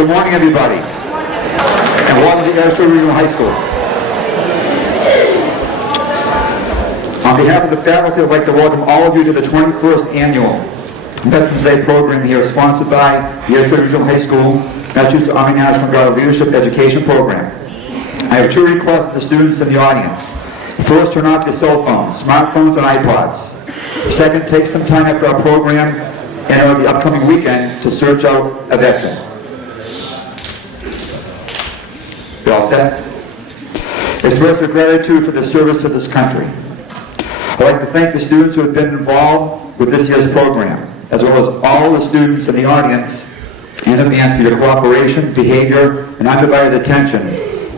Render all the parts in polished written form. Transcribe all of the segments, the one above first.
Good morning, everybody, and welcome to ASRHS Regional High School. On behalf of the faculty, I'd like to welcome all of you to the 21st Annual Veterans Day program here, sponsored by the ASRHS Regional High School, Massachusetts Army National Guard Leadership Education Program. I have two requests to the students in the audience. First, turn off your cell phones, smartphones, and iPods. Second, take some time after our program and over the upcoming weekend to search out a veteran. You all set? Express your gratitude for the service to this country. I'd like to thank the students who have been involved with this year's program, as well as all the students in the audience in advance for your cooperation, behavior, and undivided attention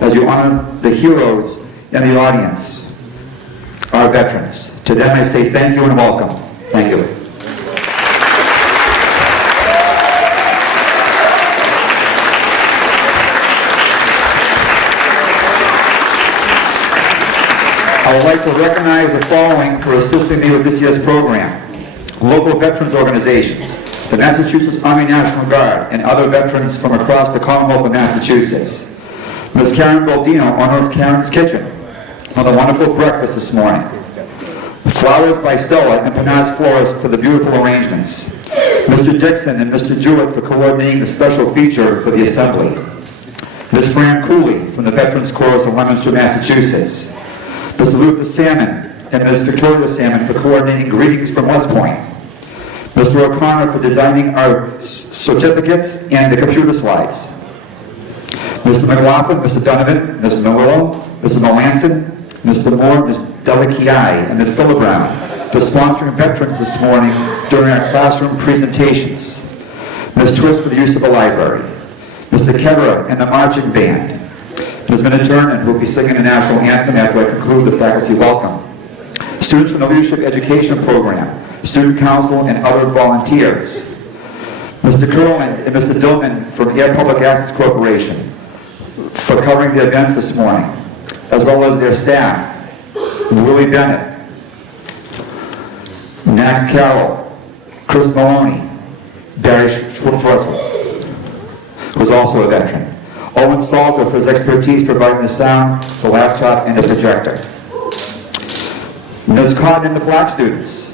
as you honor the heroes in the audience, our veterans. To them I say thank you and welcome. Thank you. I would like to recognize the following for assisting me with this year's program. Local veterans organizations, the Massachusetts Army National Guard, and other veterans from across the Commonwealth of Massachusetts. Ms. Karen Baldino, owner of Karen's Kitchen, for the wonderful breakfast this morning. Flowers by Stella and Penard's Florist for the beautiful arrangements. Mr. Dixon and Mr. Jewett for coordinating the special feature for the assembly. Ms. Fran Cooley from the Veterans Chorus of Leominster, Massachusetts. Mr. Luther Salmon and Ms. Victoria Salmon for coordinating greetings from West Point. Mr. O'Connor for designing our certificates and the computer slides. Mr. McLaughlin, Mr. Donovan, Ms. Millow, Mr. Melanson, Mr. Moore, Ms. Delakiai, and Ms. Philibrown for sponsoring veterans this morning during our classroom presentations. Ms. Twist for the use of the library. Mr. Kevra and the marching band. Ms. Minturn, who will be singing the national anthem after I conclude the faculty welcome. Students from the Leadership Education Program, Student Council, and other volunteers. Mr. Curland and Mr. Dillman from Air Public Assets Corporation for covering the events this morning, as well as their staff, Willie Bennett, Max Carroll, Chris Maloney, Barry Schwartzel, who's also a veteran. Owen Salter for his expertise providing the sound, the laptop, and the projector. Ms. Cotton and the Flack students.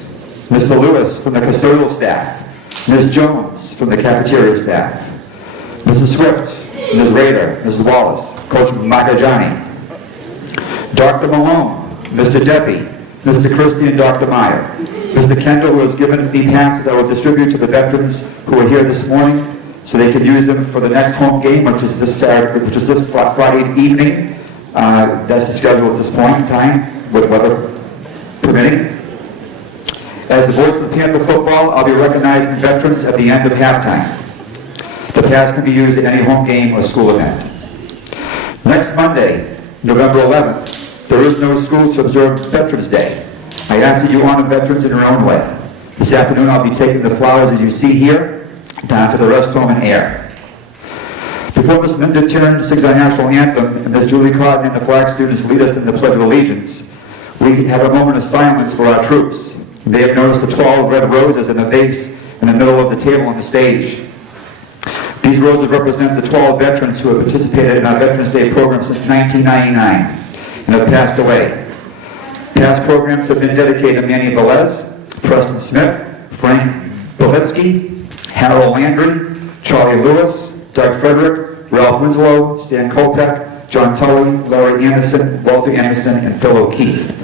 Mr. Lewis from the custodial staff. Ms. Jones from the cafeteria staff. Mrs. Swift, Ms. Rader, Mrs. Wallace, Coach Magajani. Dr. Malone, Mr. Deppie, Mr. Christie, and Dr. Meyer. Mr. Kendall, who has given me passes I will distribute to the veterans who are here this morning, so they can use them for the next home game, which is this Saturday, which is this Friday evening. That's the schedule at this point in time, with weather permitting. As the voice of the Panther football, I'll be recognizing veterans at the end of halftime. The pass can be used at any home game or school event. Next Monday, November 11th, there is no school to observe Veterans Day. I ask that you honor veterans in your own way. This afternoon, I'll be taking the flowers as you see here, down to the restroom and air. Before Ms. Minda Tiernan sings our national anthem and Ms. Julie Cotton and the Flag students lead us in the Pledge of Allegiance, we have a moment of silence for our troops. You may have noticed the 12 red roses in a vase in the middle of the table on the stage. These roses represent the 12 veterans who have participated in our Veterans Day program since 1999 and have passed away. Past programs have been dedicated to Manny Velez, Preston Smith, Frank Belitsky, Harold Landry, Charlie Lewis, Doug Frederick, Ralph Winslow, Stan Kopek, John Tully, Larry Anderson, Walter Anderson, and Phil O'Keefe.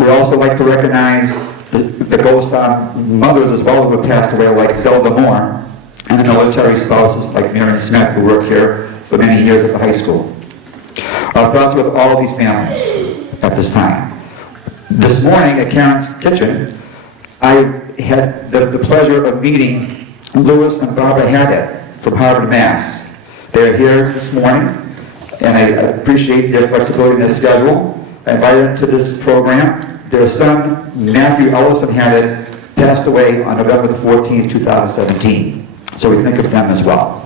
We'd also like to recognize the Gold Star mothers as well who have passed away, like Zelda Moore, and the military spouses like Marion Smith, who worked here for many years at the high school. Our thoughts with all of these families at this time. This morning at Karen's Kitchen, I had the pleasure of meeting Louis and Barbara Haddett from Harvard, Mass. They're here this morning, and I appreciate their flexibility in their schedule. I invited them to this program. Their son, Matthew Ellison Haddett, passed away on November the 14th, 2017. So we think of them as well.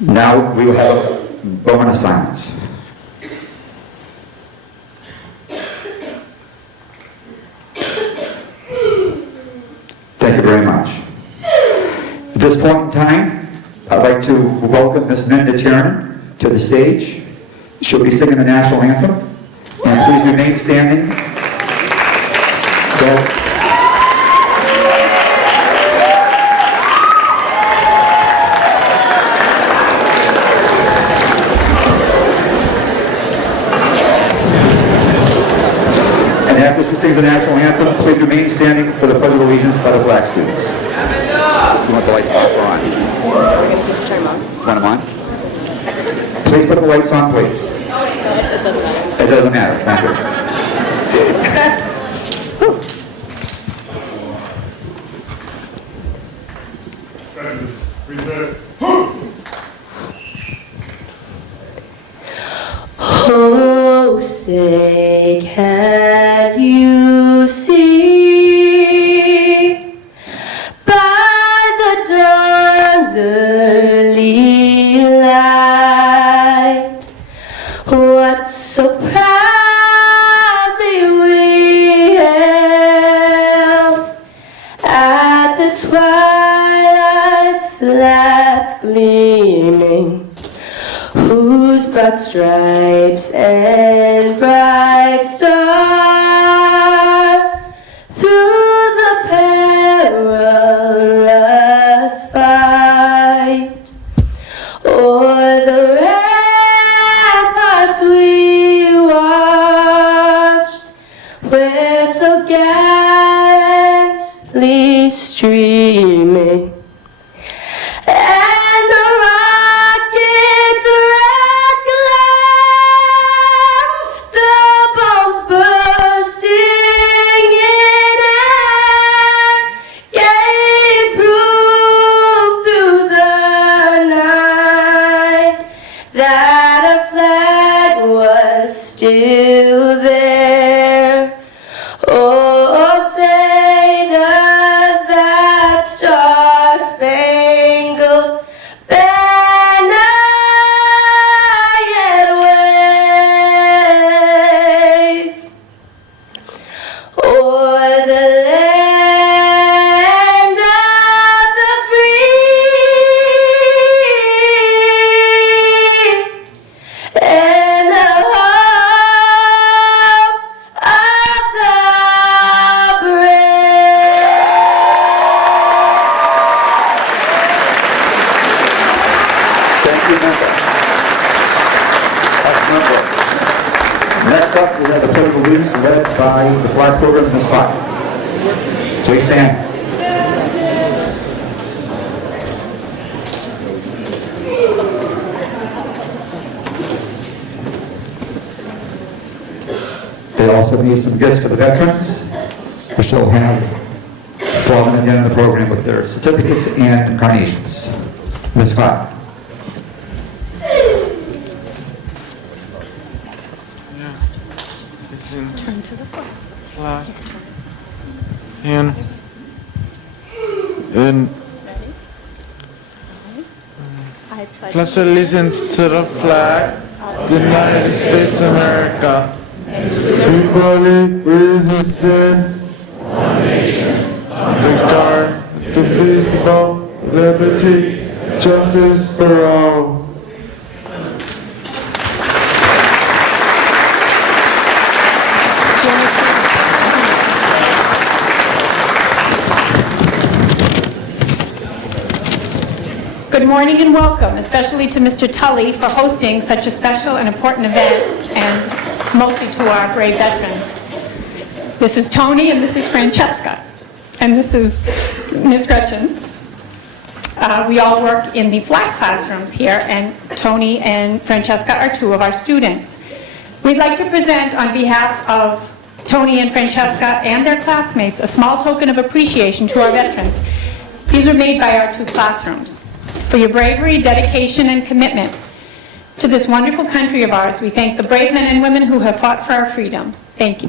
Now we will have a moment of silence. Thank you very much. point in time, I'd like to welcome Ms. Minda Tiernan to the stage. She'll be singing the national anthem. And please remain standing. And after she sings the national anthem, please remain standing for the Pledge of Allegiance by the flag students. You want the lights off or on? Turn them on. Want them on? Please put the lights on, please. It doesn't matter. It doesn't matter. Thank you. Oh, say, can you see by the dawn's early light what so proudly we hailed at the twilight's last gleaming, whose broad stripes and bright stars through the perilous fight o'er the ramparts we watched, where so gallantly streaming, and the rockets red glare, the bombs bursting in air, gave proof through the night that a flag was still there. Oh, say does that star-spangled banner yet wave o'er the land of the free and the home of the brave. Thank you, Linda. That's wonderful. Next up, we have the Pledge of Allegiance led by the flag program, Ms. Fox. Please stand. They also need some gifts for the veterans, which they'll have for them at the end of the program with their certificates and carnations. Ms. Scott. Turn to the flag. And pledge allegiance to the flag, the United States of America, republic resisted, one nation, under God, indivisible, liberty, justice for all. Good morning and welcome, especially to Mr. Tully for hosting such a special and important event, and mostly to our brave veterans. This is Tony, and this is Francesca, and this is Miss Gretchen. We all work in the flat classrooms here, and Tony and Francesca are two of our students. We'd like to present on behalf of Tony and Francesca and their classmates a small token of appreciation to our veterans. These were made by our two classrooms. For your bravery, dedication, and commitment to this wonderful country of ours, we thank the brave men and women who have fought for our freedom. Thank you.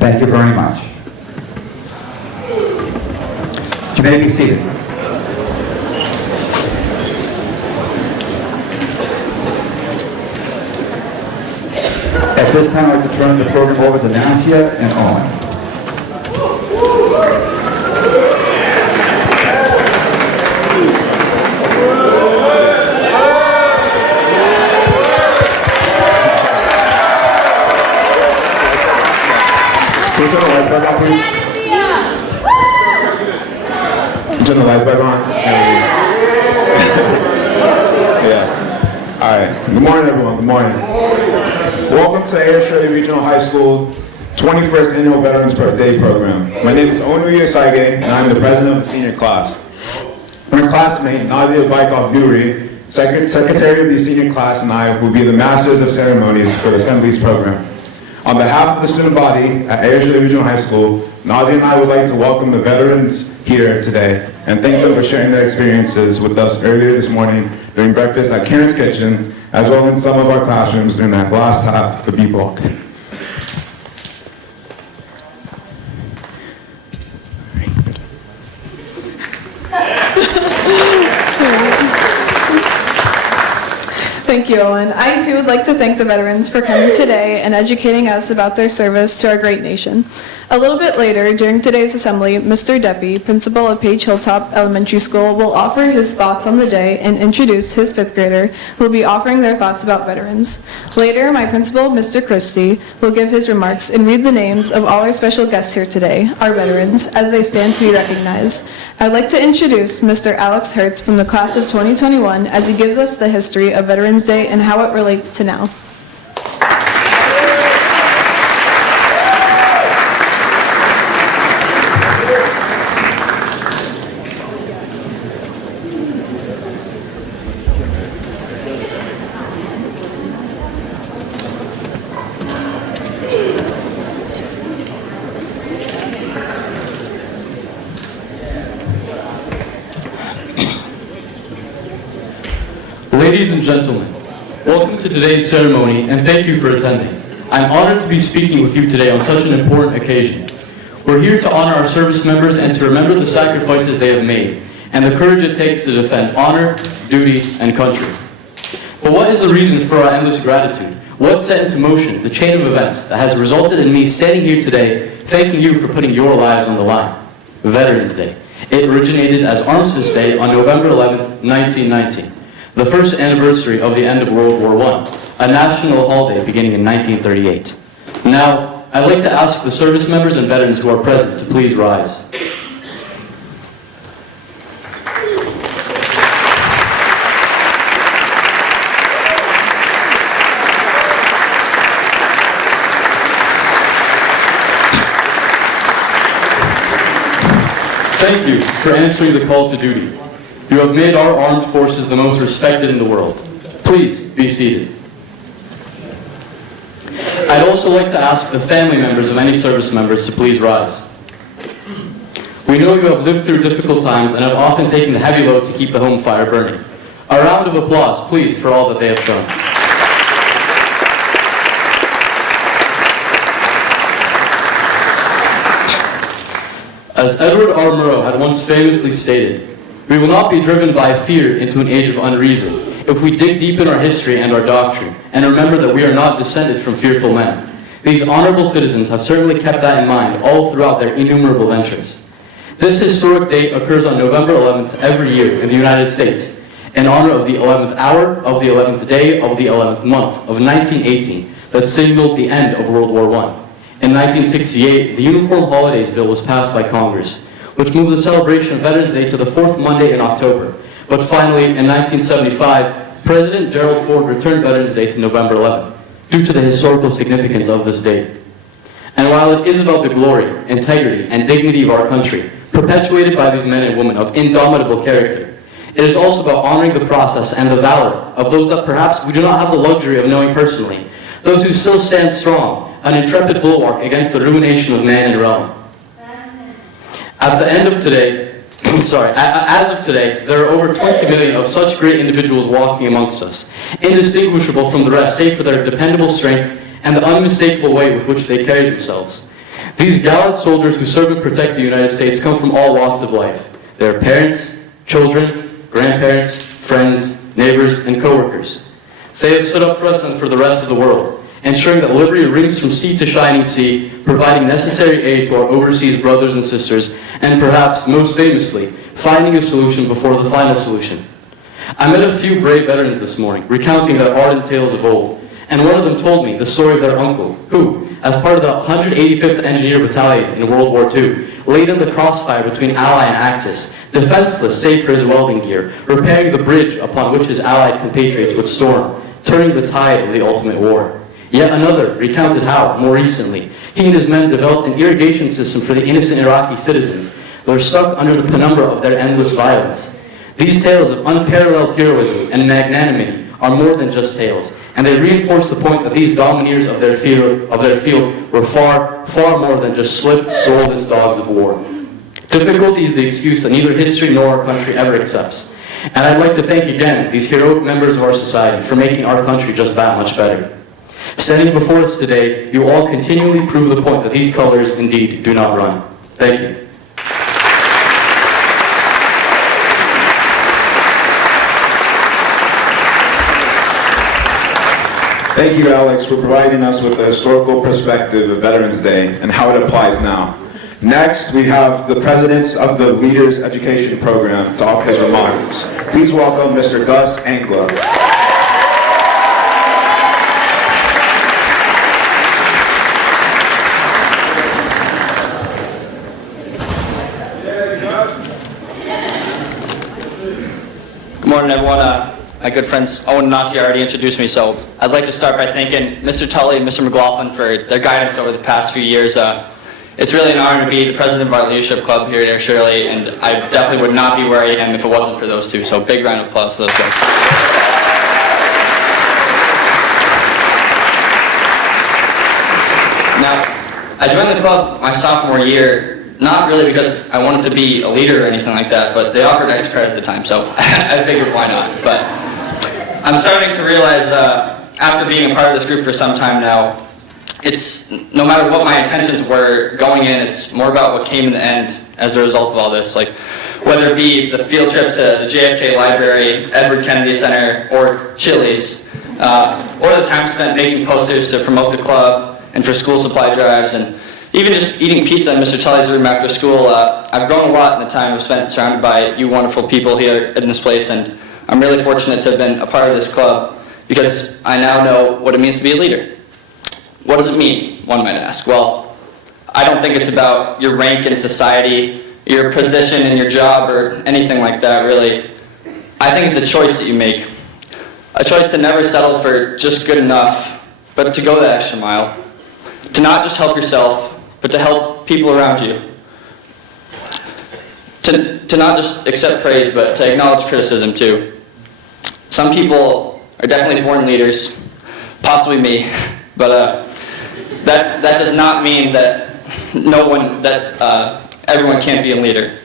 Thank you very much. You may be seated. At this time, I'd like to turn the program over to Nasia and Owen. Can you turn the lights back on, please? Can you turn the lights back on? Yeah. All right. Good morning, everyone. Good morning. Welcome to ASRHS Regional High School 21st Annual Veterans Day Program. My name is Onuya Saige, and I'm the president of the senior class. My classmate, Nazia Baikov-Nuri, secretary of the senior class, and I will be the masters of ceremonies for the Assemblies program. On behalf of the student body at ASRHS Regional High School, Nazia and I would like to welcome the veterans here today and thank them for sharing their experiences with us earlier this morning during breakfast at Karen's Kitchen, as well as in some of our classrooms during that last half of the B-block. Thank you, Owen. I too would like to thank the veterans for coming today and educating us about their service to our great nation. A little bit later, during today's assembly, Mr. Deppy, principal of Page Hilltop Elementary School, will offer his thoughts on the day and introduce his fifth grader who will be offering their thoughts about veterans. Later, my principal, Mr. Christie, will give his remarks and read the names of all our special guests here today, our veterans, as they stand to be recognized. I'd like to introduce Mr. Alex Hertz from the class of 2021 as he gives us the history of Veterans Day and how it relates to now. Ladies and gentlemen, welcome to today's ceremony and thank you for attending. I'm honored to be speaking with you today on such an important occasion. We're here to honor our service members and to remember the sacrifices they have made and the courage it takes to defend honor, duty, and country. But what is the reason for our endless gratitude? What set into motion the chain of events that has resulted in me standing here today thanking you for putting your lives on the line? Veterans Day. It originated as Armistice Day on November 11th, 1919. The first anniversary of the end of World War I, a national holiday beginning in 1938. Now, I'd like to ask the service members and veterans who are present to please rise. Thank you for answering the call to duty. You have made our armed forces the most respected in the world. Please be seated. I'd also like to ask the family members of any service members to please rise. We know you have lived through difficult times and have often taken the heavy load to keep the home fire burning. A round of applause, please, for all that they have shown. As Edward R. Murrow had once famously stated, we will not be driven by fear into an age of unreason if we dig deep in our history and our doctrine and remember that we are not descended from fearful men. These honorable citizens have certainly kept that in mind all throughout their innumerable ventures. This historic date occurs on November 11th every year in the United States in honor of the 11th hour of the 11th day of the 11th month of 1918 that signaled the end of World War I. In 1968, the Uniform Holidays Bill was passed by Congress, which moved the celebration of Veterans Day to the fourth Monday in October. But finally, in 1975, President Gerald Ford returned Veterans Day to November 11th, due to the historical significance of this date. And while it is about the glory, integrity, and dignity of our country, perpetuated by these men and women of indomitable character, it is also about honoring the process and the valor of those that perhaps we do not have the luxury of knowing personally, those who still stand strong, an intrepid bulwark against the ruination of man and realm. At the end of today, as of today, there are over 20 million of such great individuals walking amongst us, indistinguishable from the rest save for their dependable strength and the unmistakable way with which they carry themselves. These gallant soldiers who serve and protect the United States come from all walks of life. They are parents, children, grandparents, friends, neighbors, and co-workers. They have stood up for us and for the rest of the world. ensuring that liberty rings from sea to shining sea, providing necessary aid to our overseas brothers and sisters, and perhaps most famously, finding a solution before the final solution. I met a few brave veterans this morning, recounting their ardent tales of old, and one of them told me the story of their uncle, who, as part of the 185th Engineer Battalion in World War II, laid in the crossfire between Ally and Axis, defenseless save for his welding gear, repairing the bridge upon which his Allied compatriots would storm, turning the tide of the ultimate war. Yet another recounted how, more recently, he and his men developed an irrigation system for the innocent Iraqi citizens that were stuck under the penumbra of their endless violence. These tales of unparalleled heroism and magnanimity are more than just tales, and they reinforce the point that these domineers of their field were far, far more than just slipped, soulless dogs of war. Difficulty is the excuse that neither history nor our country ever accepts. And I'd like to thank again these heroic members of our society for making our country just that much better. Standing before us today, you all continually prove the point that these colors indeed do not run. Thank you. Thank you, Alex, for providing us with the historical perspective of Veterans Day and how it applies now. Next, we have the presidents of the Leaders Education Program to offer his remarks. Please welcome Mr. Gus Angla. Good morning, everyone. My good friends Owen and Nasi already introduced me, so I'd like to start by thanking Mr. Tully and Mr. McLaughlin for their guidance over the past few years. It's really an honor to be the president of our leadership club here at Air Shirley, and I definitely would not be where I am if it wasn't for those two, so big round of applause for those guys. Now, I joined the club my sophomore year, not really because I wanted to be a leader or anything like that, but they offered extra credit at the time, so I figured why not. But I'm starting to realize, after being a part of this group for some time now, it's, no matter what my intentions were going in, it's more about what came in the end as a result of all this. Like, whether it be the field trips to the JFK Library, Edward Kennedy Center, or Chili's, or the time spent making posters to promote the club and for school supply drives, and even just eating pizza in Mr. Tully's room after school. I've grown a lot in the time I've spent surrounded by you wonderful people here in this place, and I'm really fortunate to have been a part of this club because I now know what it means to be a leader. What does it mean, one might ask? Well, I don't think it's about your rank in society, your position in your job, or anything like that, really. I think it's a choice that you make. A choice to never settle for just good enough, but to go that extra mile. To not just help yourself, but to help people around you. To not just accept praise, but to acknowledge criticism too. Some people are definitely born leaders, possibly me, but that does not mean that everyone can't be a leader.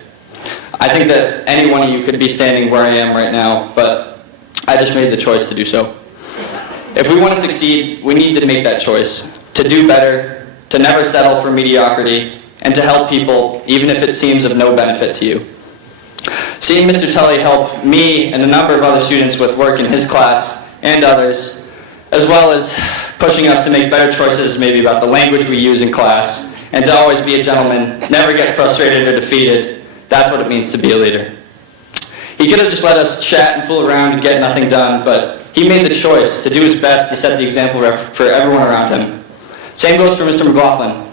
I think that any one of you could be standing where I am right now, but I just made the choice to do so. If we want to succeed, we need to make that choice. To do better, to never settle for mediocrity, and to help people, even if it seems of no benefit to you. Seeing Mr. Tully help me and a number of other students with work in his class and others, as well as pushing us to make better choices maybe about the language we use in class, and to always be a gentleman, never get frustrated or defeated. That's what it means to be a leader. He could have just let us chat and fool around and get nothing done, but he made the choice to do his best to set the example for everyone around him. Same goes for Mr. McLaughlin.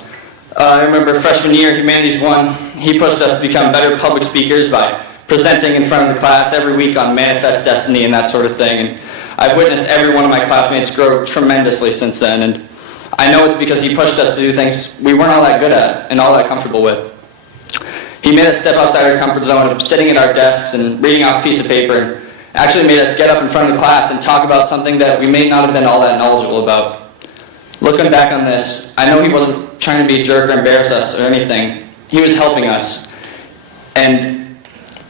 I remember freshman year, Humanities 1, he pushed us to become better public speakers by presenting in front of the class every week on Manifest Destiny and that sort of thing. And I've witnessed every one of my classmates grow tremendously since then, and I know it's because he pushed us to do things we weren't all that good at and all that comfortable with. He made us step outside our comfort zone of sitting at our desks and reading off a piece of paper, and actually made us get up in front of the class and talk about something that we may not have been all that knowledgeable about. Looking back on this, I know he wasn't trying to be a jerk or embarrass us or anything. He was helping us.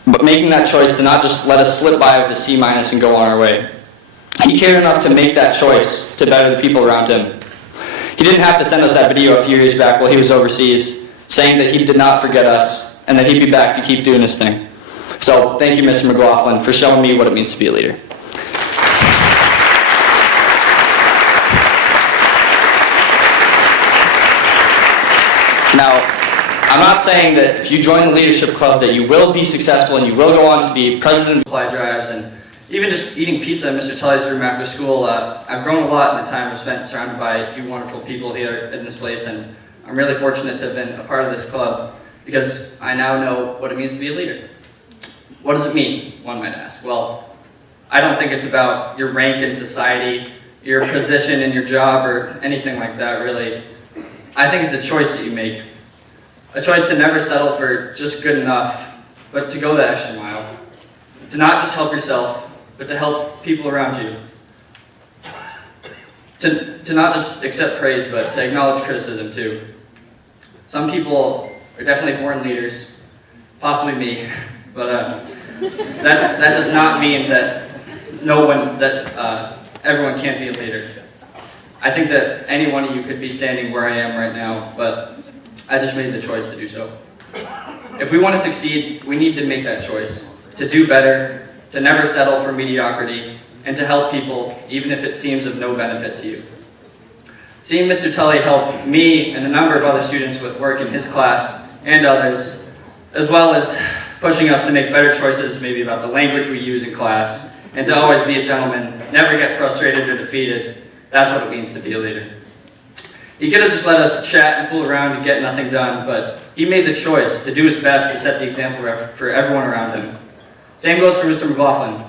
But making that choice to not just let us slip by with a C- and go on our way. He cared enough to make that choice to better the people around him. He didn't have to send us that video a few years back while he was overseas, saying that he did not forget us and that he'd be back to keep doing his thing. So thank you, Mr. McLaughlin, for showing me what it means to be a leader. Now, I'm not saying that if you join the leadership club that you will be successful and you will go on to be president of supply drives and even just eating pizza in Mr. Tully's room after school. I've grown a lot in the time I've spent surrounded by you wonderful people here in this place, and I'm really fortunate to have been a part of this club because I now know what it means to be a leader. What does it mean, one might ask? Well, I don't think it's about your rank in society, your position in your job, or anything like that, really. I think it's a choice that you make. A choice to never settle for just good enough, but to go the extra mile. To not just help yourself, but to help people around you. To not just accept praise, but to acknowledge criticism too. Some people are definitely born leaders, possibly me, but that does not mean that everyone can't be a leader. I think that any one of you could be standing where I am right now, but I just made the choice to do so. If we want to succeed, we need to make that choice, to do better, to never settle for mediocrity, and to help people, even if it seems of no benefit to you. Seeing Mr. Tully help me and a number of other students with work in his class and others, as well as pushing us to make better choices maybe about the language we use in class, and to always be a gentleman, never get frustrated or defeated, that's what it means to be a leader. He could have just let us chat and fool around and get nothing done, but he made the choice to do his best to set the example for everyone around him. Same goes for Mr. McLaughlin.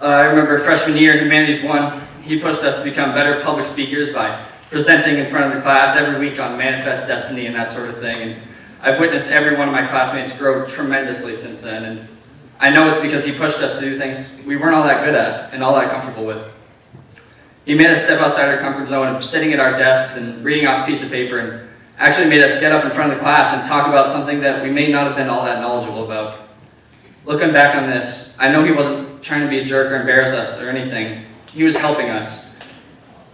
I remember freshman year, Humanities 1, he pushed us to become better public speakers by presenting in front of the class every week on Manifest Destiny and that sort of thing. And I've witnessed every one of my classmates grow tremendously since then. And I know it's because he pushed us to do things we weren't all that good at and all that comfortable with. He made us step outside our comfort zone of sitting at our desks and reading off a piece of paper, and actually made us get up in front of the class and talk about something that we may not have been all that knowledgeable about. Looking back on this, I know he wasn't trying to be a jerk or embarrass us or anything. He was helping us.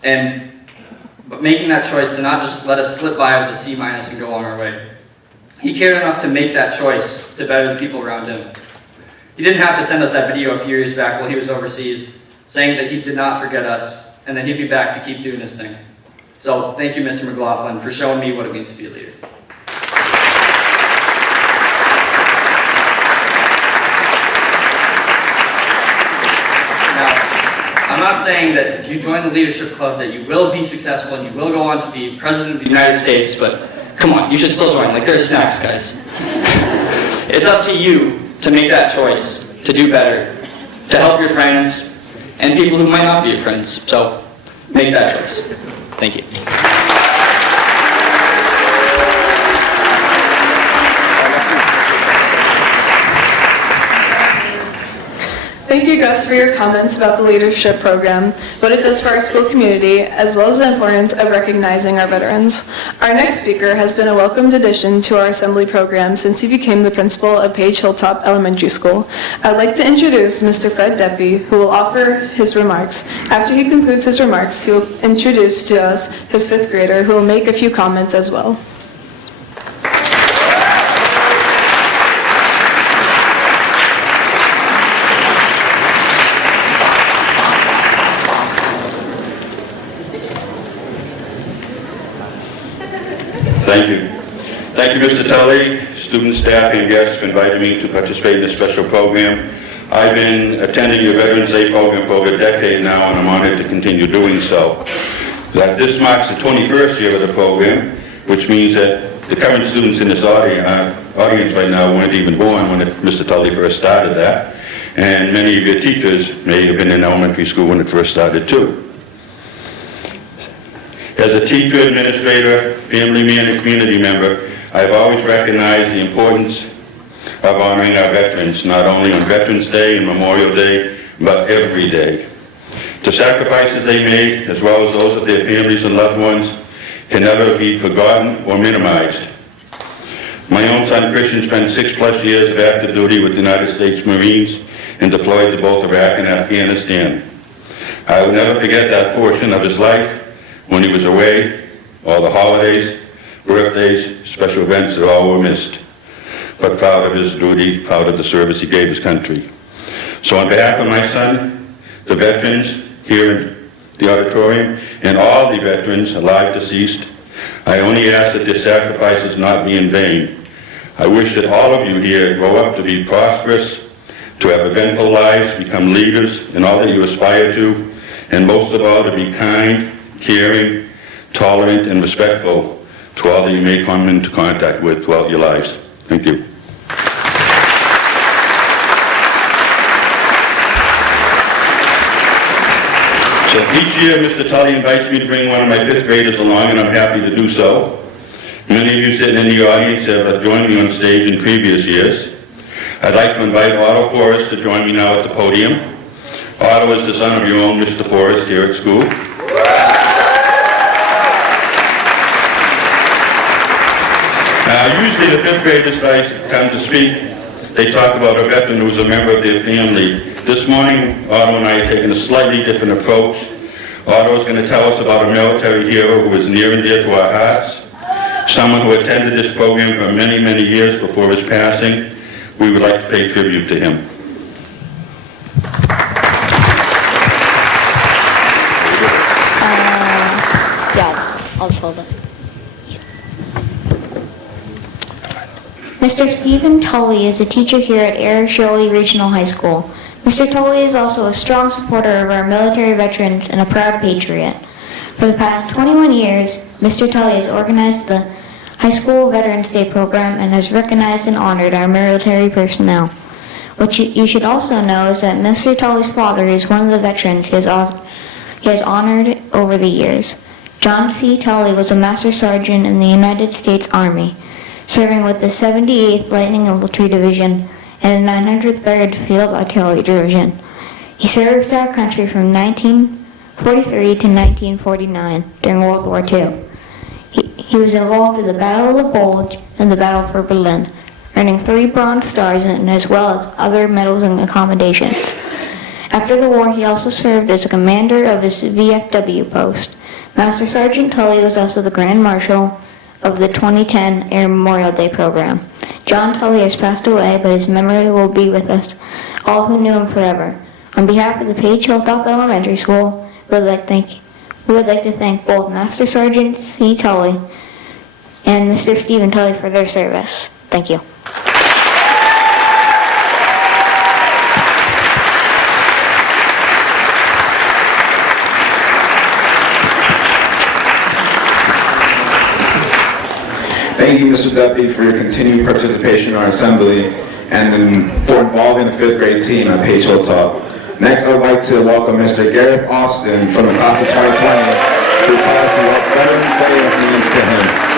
But making that choice to not just let us slip by with a C- and go on our way. He cared enough to make that choice to better the people around him. He didn't have to send us that video a few years back while he was overseas, saying that he did not forget us and that he'd be back to keep doing his thing. So thank you, Mr. McLaughlin, for showing me what it means to be a leader. I'm not saying that if you join the leadership club that you will be successful and you will go on to be president of the United States, but come on, you should still join. Like, there's snacks, guys. It's up to you to make that choice, to do better, to help your friends and people who might not be your friends. So, make that choice. Thank you. Thank you, Gus, for your comments about the leadership program, what it does for our school community, as well as the importance of recognizing our veterans. Our next speaker has been a welcomed addition to our assembly program since he became the principal of Page Hilltop Elementary School. I'd like to introduce Mr. Fred Deppy, who will offer his remarks. After he concludes his remarks, he will introduce to us his fifth grader, who will make a few comments as well. Thank you. Thank you, Mr. Tully, student, staff, and guests for inviting me to participate in this special program. I've been attending your Veterans Day program for over a decade now, and I'm honored to continue doing so. This marks the 21st year of the program, which means that the current students in this audience right now weren't even born when Mr. Tully first started that, and many of your teachers may have been in elementary school when it first started too. As a teacher, administrator, family man, and community member, I've always recognized the importance of honoring our veterans, not only on Veterans Day and Memorial Day, but every day. The sacrifices they made, as well as those of their families and loved ones, can never be forgotten or minimized. My own son, Christian, spent 6+ years of active duty with the United States Marines and deployed to both Iraq and Afghanistan. I will never forget that portion of his life when he was away. All the holidays, birthdays, special events, that all were missed. But proud of his duty, proud of the service he gave his country. So on behalf of my son, the veterans here in the auditorium, and all the veterans, alive, deceased, I only ask that their sacrifices not be in vain. I wish that all of you here grow up to be prosperous, to have eventful lives, become leaders in all that you aspire to, and most of all, to be kind, caring, tolerant, and respectful to all that you may come into contact with throughout your lives. Thank you. So each year, Mr. Tully invites me to bring one of my fifth graders along, and I'm happy to do so. Many of you sitting in the audience have joined me on stage in previous years. I'd like to invite Otto Forrest to join me now at the podium. Otto is the son of your own Mr. Forrest here at school. Usually the fifth graders come to speak. They talk about a veteran who's a member of their family. This morning, Otto and I are taking a slightly different approach. Otto is going to tell us about a military hero who is near and dear to our hearts, someone who attended this program for many, many years before his passing. We would like to pay tribute to him. Yes, I'll just hold it. Mr. Stephen Tully is a teacher here at ASRHS Regional High School. Mr. Tully is also a strong supporter of our military veterans and a proud patriot. For the past 21 years, Mr. Tully has organized the High School Veterans Day program and has recognized and honored our military personnel. What you should also know is that Mr. Tully's father is one of the veterans he has honored over the years. John C. Tully was a Master Sergeant in the United States Army, serving with the 78th Lightning Infantry Division and the 903rd Field Artillery Division. He served our country from 1943 to 1949 during World War II. He was involved in the Battle of the Bulge and the Battle for Berlin, earning 3 Bronze Stars and as well as other medals and accommodations. After the war, he also served as a commander of his VFW post. Master Sergeant Tully was also the Grand Marshal of the 2010 Air Memorial Day program. John Tully has passed away, but his memory will be with us, all who knew him forever. On behalf of the Page Hilltop Elementary School, we would like to thank both Master Sergeant C. Tully and Mr. Stephen Tully for their service. Thank you. Thank you, Mr. Duffy, for your continued participation in our assembly and for involving the fifth grade team at Page Hilltop. Next, I would like to welcome Mr. Gareth Austin from the class of 2020 to tell us what Veterans Day means to him.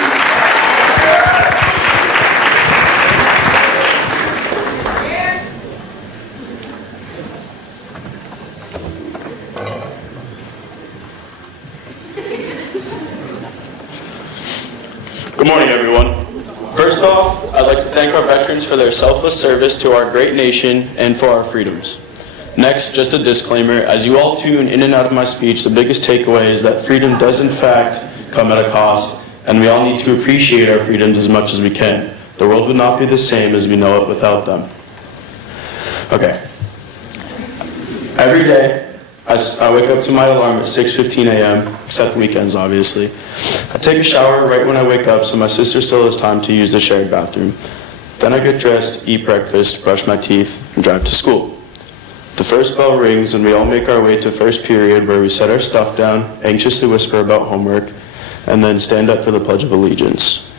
Good morning, everyone. First off, I'd like to thank our veterans for their selfless service to our great nation and for our freedoms. Next, just a disclaimer, as you all tune in and out of my speech, the biggest takeaway is that freedom does in fact come at a cost, and we all need to appreciate our freedoms as much as we can. The world would not be the same as we know it without them. Okay. Every day, I wake up to my alarm at 6:15 a.m., except weekends, obviously. I take a shower right when I wake up so my sister still has time to use the shared bathroom. Then I get dressed, eat breakfast, brush my teeth, and drive to school. The first bell rings and we all make our way to first period where we set our stuff down, anxiously whisper about homework, and then stand up for the Pledge of Allegiance.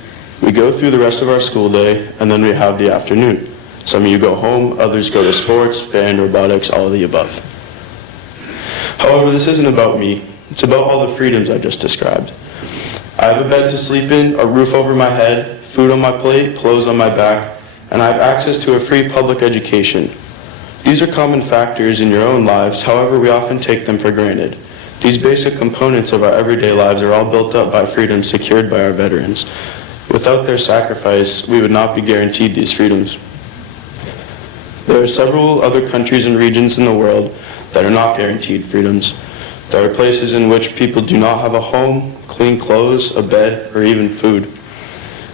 We go through the rest of our school day, and then we have the afternoon. Some of you go home, others go to sports, band, robotics, all of the above. However, this isn't about me. It's about all the freedoms I just described. I have a bed to sleep in, a roof over my head, food on my plate, clothes on my back, and I have access to a free public education. These are common factors in your own lives, however, we often take them for granted. These basic components of our everyday lives are all built up by freedoms secured by our veterans. Without their sacrifice, we would not be guaranteed these freedoms. There are several other countries and regions in the world that are not guaranteed freedoms. There are places in which people do not have a home, clean clothes, a bed, or even food.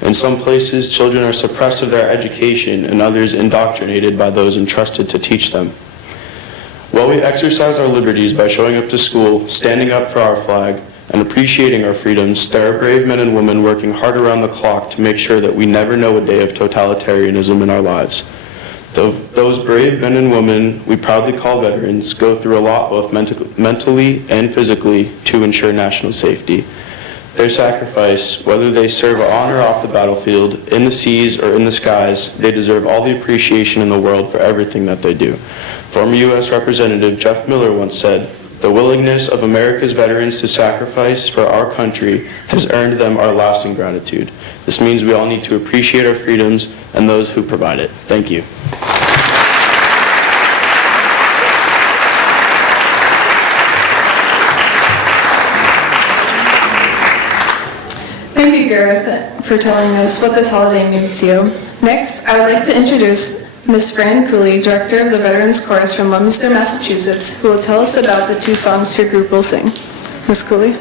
In some places, children are suppressed of their education and others indoctrinated by those entrusted to teach them. While we exercise our liberties by showing up to school, standing up for our flag, and appreciating our freedoms, there are brave men and women working hard around the clock to make sure that we never know a day of totalitarianism in our lives. Those brave men and women we proudly call veterans go through a lot both mentally and physically to ensure national safety. Their sacrifice, whether they serve on or off the battlefield, in the seas or in the skies, they deserve all the appreciation in the world for everything that they do. Former U.S. Representative Jeff Miller once said, "The willingness of America's veterans to sacrifice for our country has earned them our lasting gratitude." This means we all need to appreciate our freedoms and those who provide it. Thank you. Thank you, Gareth, for telling us what this holiday means to you. Next, I would like to introduce Ms. Fran Cooley, Director of the Veterans Chorus from Leominster, Massachusetts, who will tell us about the two songs her group will sing. Ms. Cooley.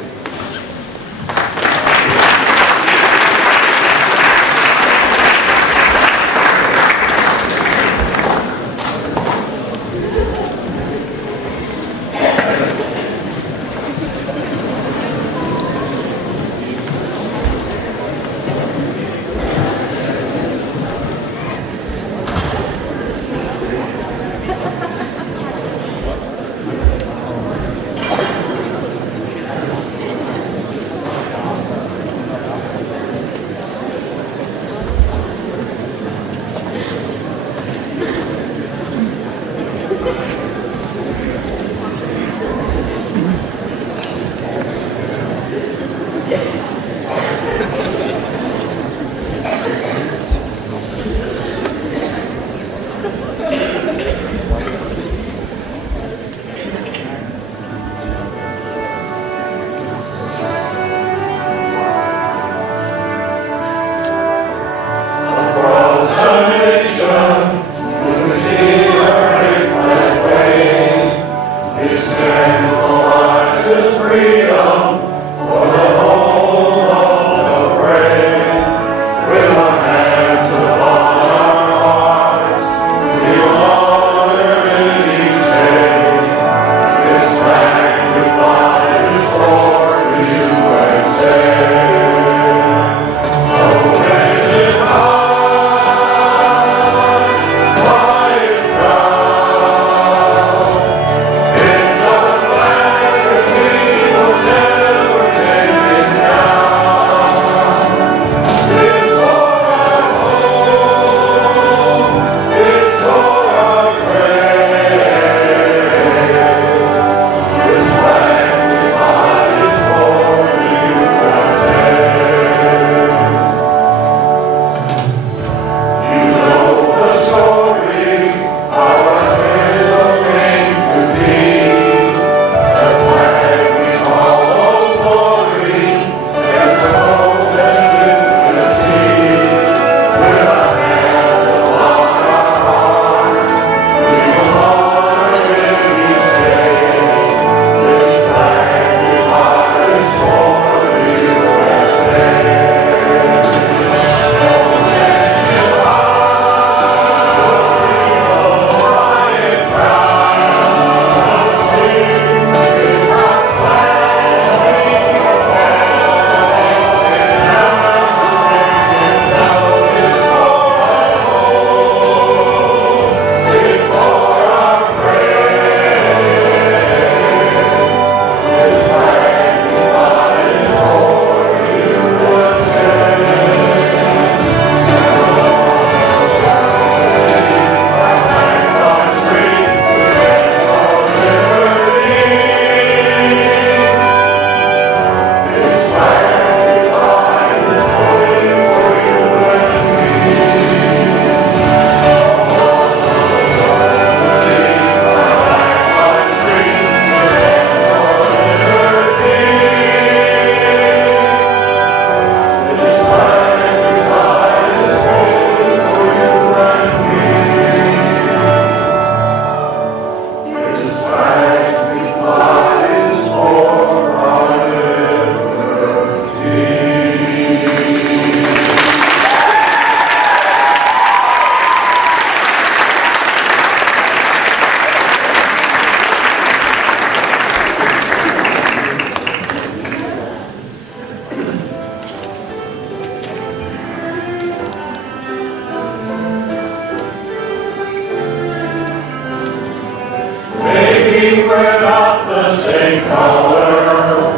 we're not the same color.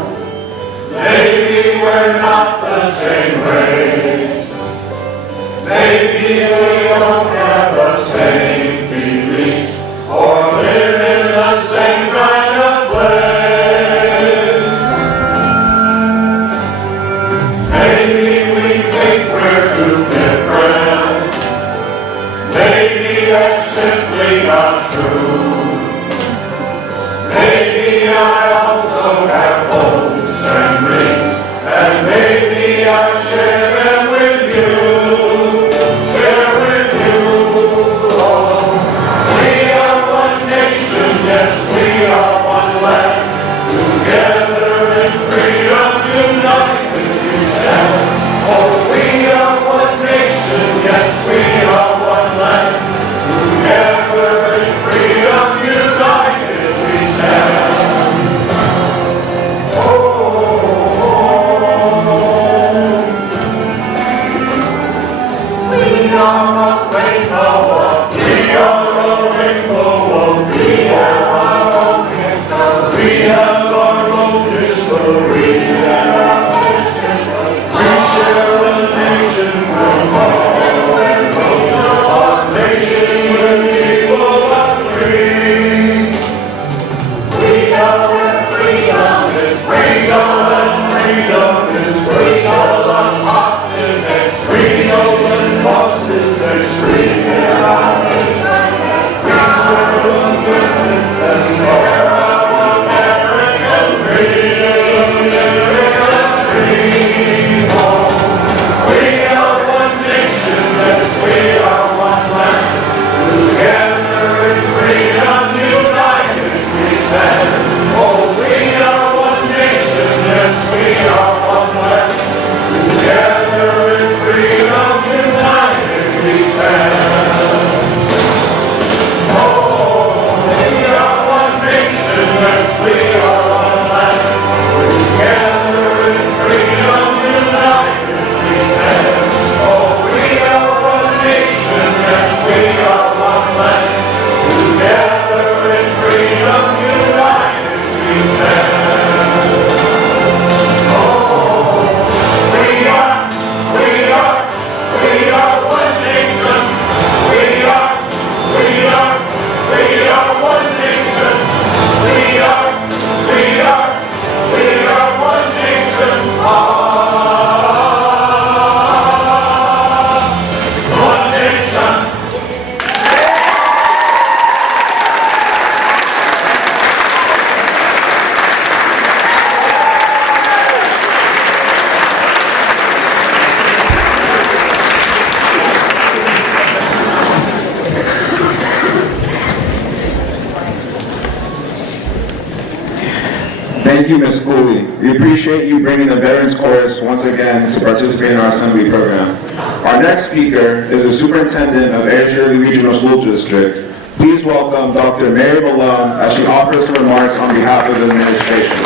Maybe we're not the same race. Maybe we don't have the same beliefs or live in the same kind of place. Maybe we think we're too different. Maybe that's simply not true. Maybe I also have hopes and dreams, and maybe I share them with you, share with you. Oh, we are one nation, yes, we are one land, together in freedom, united we stand. Oh, we are one nation, yes, we are one land, together in freedom, united we stand. We are a rainbow, we are a rainbow, we have our own history, we have our own history. We share a nation from far and close, our nation where people are free. We are where freedom is, freedom and freedom is free. All our hearts is extreme, no one cost is extreme. We share a goodness and share our American dream. Oh, we are one nation, yes, we are one land. Together in freedom, united we stand. Oh, we are one nation, yes, we are one land. Together in freedom, united we stand. Oh, we are one nation, yes, we are one land. Together in freedom, united we stand. Oh, we are one nation, yes, we are one land. Together in freedom, united we stand. Oh, we are one nation. We are one nation. We are one nation. One nation. Thank you, Ms. Cooley. We appreciate you bringing the Veterans Chorus once again to participate in our assembly program. Our next speaker is the Superintendent of Air Shirley Regional School District. Please welcome Dr. Mary Malone as she offers her remarks on behalf of the administration.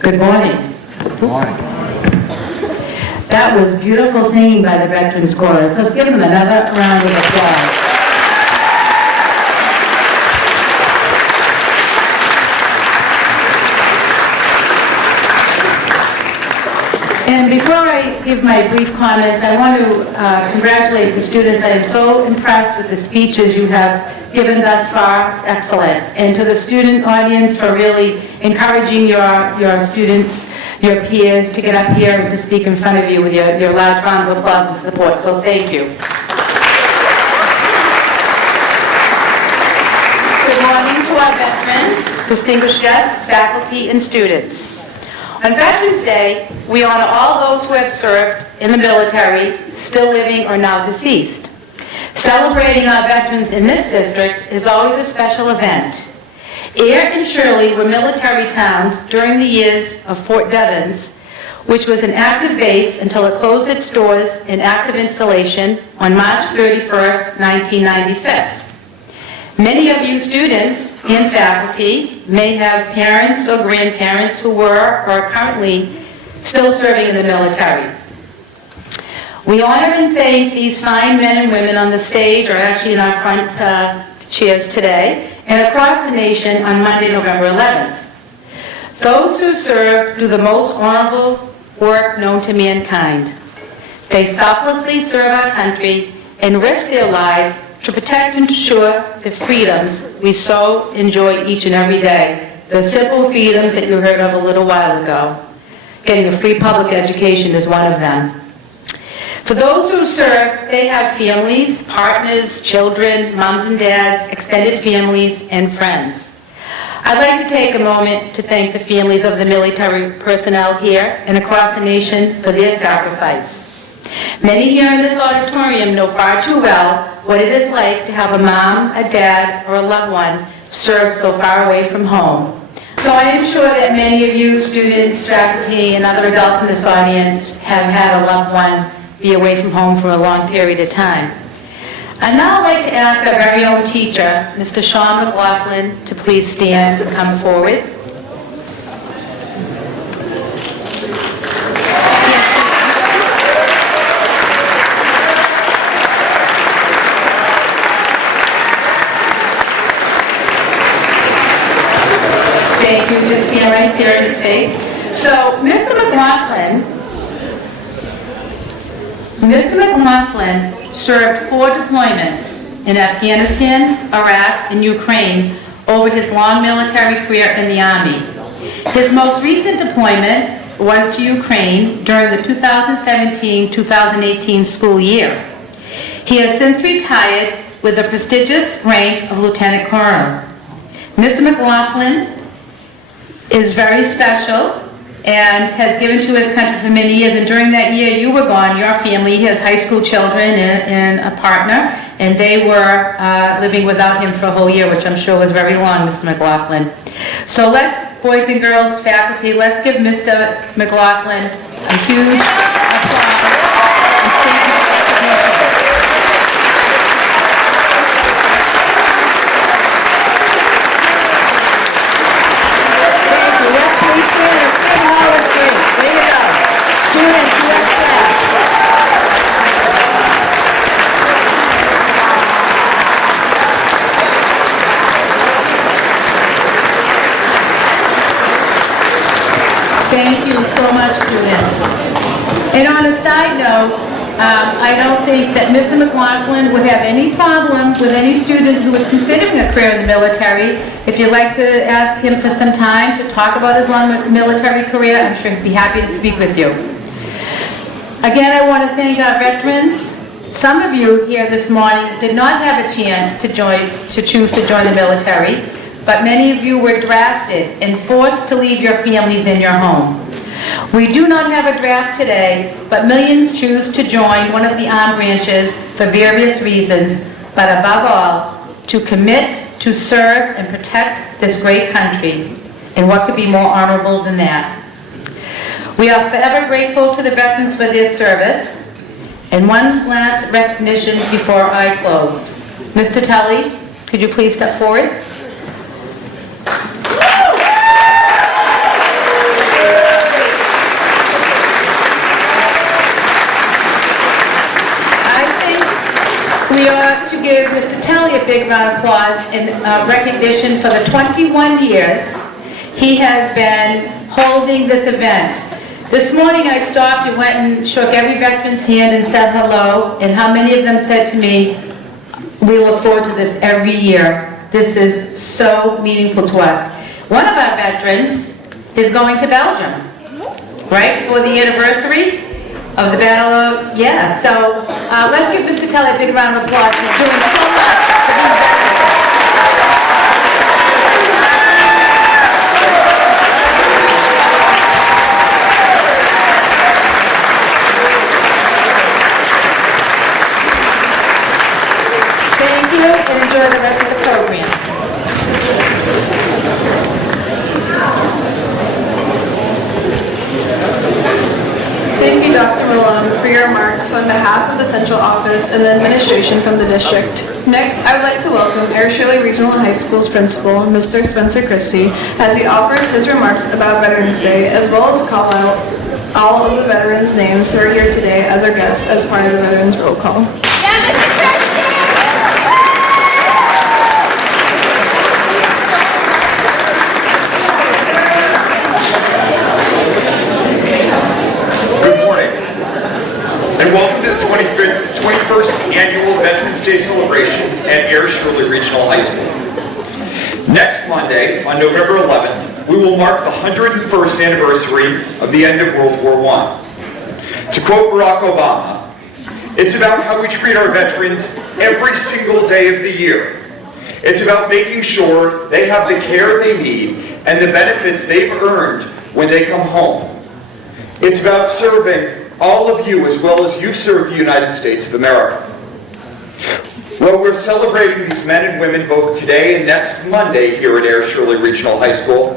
Good morning. Good morning. That was beautiful singing by the Veterans Chorus. Let's give them another round of applause. And before I give my brief comments, I want to congratulate the students. I am so impressed with the speeches you have given thus far. Excellent. And to the student audience for really encouraging your students, your peers, to get up here and to speak in front of you with your large round of applause and support. So thank you. Good morning to our veterans, distinguished guests, faculty, and students. On Veterans Day, we honor all those who have served in the military, still living or now deceased. Celebrating our veterans in this district is always a special event. Ayr and Shirley were military towns during the years of Fort Devens, which was an active base until it closed its doors in active installation on March 31st, 1996. Many of you students and faculty may have parents or grandparents who were or are currently still serving in the military. We honor and thank these fine men and women on the stage, or actually in our front chairs today, and across the nation on Monday, November 11th. Those who serve do the most honorable work known to mankind. They selflessly serve our country and risk their lives to protect and ensure the freedoms we so enjoy each and every day. The simple freedoms that you heard of a little while ago. Getting a free public education is one of them. For those who serve, they have families, partners, children, moms and dads, extended families, and friends. I'd like to take a moment to thank the families of the military personnel here and across the nation for their sacrifice. Many here in this auditorium know far too well what it is like to have a mom, a dad, or a loved one serve so far away from home. So I am sure that many of you, students, faculty, and other adults in this audience have had a loved one be away from home for a long period of time. I'd now like to ask our very own teacher, Mr. Sean McLaughlin, to please stand and come forward. Thank you. Just stand right there in his face. So, Mr. McLaughlin served 4 deployments in Afghanistan, Iraq, and Ukraine over his long military career in the Army. His most recent deployment was to Ukraine during the 2017-2018 school year. He has since retired with the prestigious rank of Lieutenant Colonel. Mr. McLaughlin is very special and has given to his country for many years, and during that year you were gone, your family, he has high school children and a partner, and they were living without him for a whole year, which I'm sure was very long, Mr. McLaughlin. So let's, boys and girls, faculty, let's give Mr. McLaughlin a huge applause and stand in recognition. Thank you so much, students. And on a side note, I don't think that Mr. McLaughlin would have any problem with any student who is considering a career in the military. If you'd like to ask him for some time to talk about his long military career, I'm sure he'd be happy to speak with you. Again, I want to thank our veterans. Some of you here this morning did not have a chance to choose to join the military, but many of you were drafted and forced to leave your families in your home. We do not have a draft today, but millions choose to join one of the armed branches for various reasons, but above all, to commit, to serve, and protect this great country. And what could be more honorable than that? We are forever grateful to the veterans for their service. And one last recognition before I close. Mr. Tully, could you please step forward? We ought to give Mr. Tully a big round of applause in recognition for the 21 years he has been holding this event. This morning I stopped and went and shook every veteran's hand and said hello, and how many of them said to me, we look forward to this every year. This is so meaningful to us. One of our veterans is going to Belgium, right, for the anniversary of the Battle of, yeah, so let's give Mr. Tully a big round of applause. He's doing so much for these veterans. Mr. Malone, for your remarks on behalf of the central office and the administration from the district. Next, I would like to welcome Air Shirley Regional High School's principal, Mr. Spencer Christie, as he offers his remarks about Veterans Day, as well as call out all of the veterans' names who are here today as our guests as part of the Veterans Roll Call. And welcome to the 21st Annual Veterans Day celebration at Air Shirley Regional High School. Next Monday, on November 11th, we will mark the 101st anniversary of the end of World War I. To quote Barack Obama, it's about how we treat our veterans every single day of the year. It's about making sure they have the care they need and the benefits they've earned when they come home. It's about serving all of you as well as you've served the United States of America. Well, we're celebrating these men and women both today and next Monday here at Air Shirley Regional High School.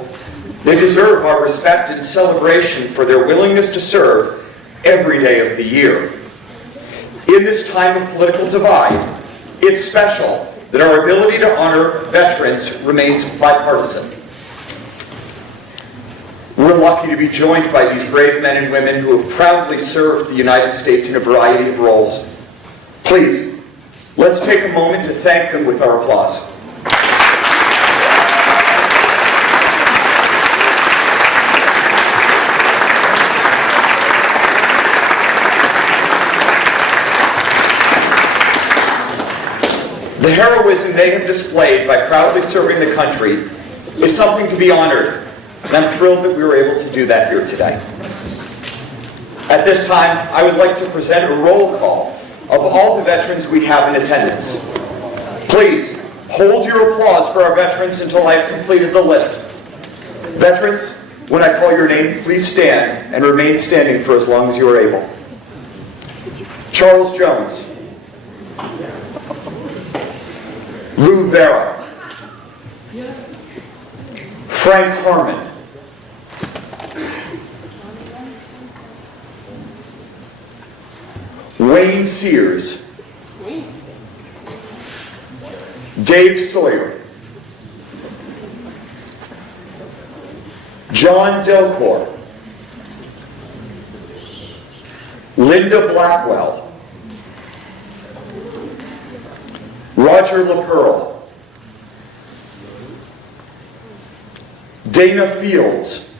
They deserve our respect and celebration for their willingness to serve every day of the year. In this time of political divide, it's special that our ability to honor veterans remains bipartisan. We're lucky to be joined by these brave men and women who have proudly served the United States in a variety of roles. Please, let's take a moment to thank them with our applause. The heroism they have displayed by proudly serving the country is something to be honored. And I'm thrilled that we were able to do that here today. At this time, I would like to present a roll call of all the veterans we have in attendance. Please, hold your applause for our veterans until I have completed the list. Veterans, when I call your name, please stand and remain standing for as long as you are able. Charles Jones. Lou Vera. Frank Harmon. Wayne Sears. Dave Sawyer. John Delcor. Linda Blackwell. Roger LaPearl. Dana Fields.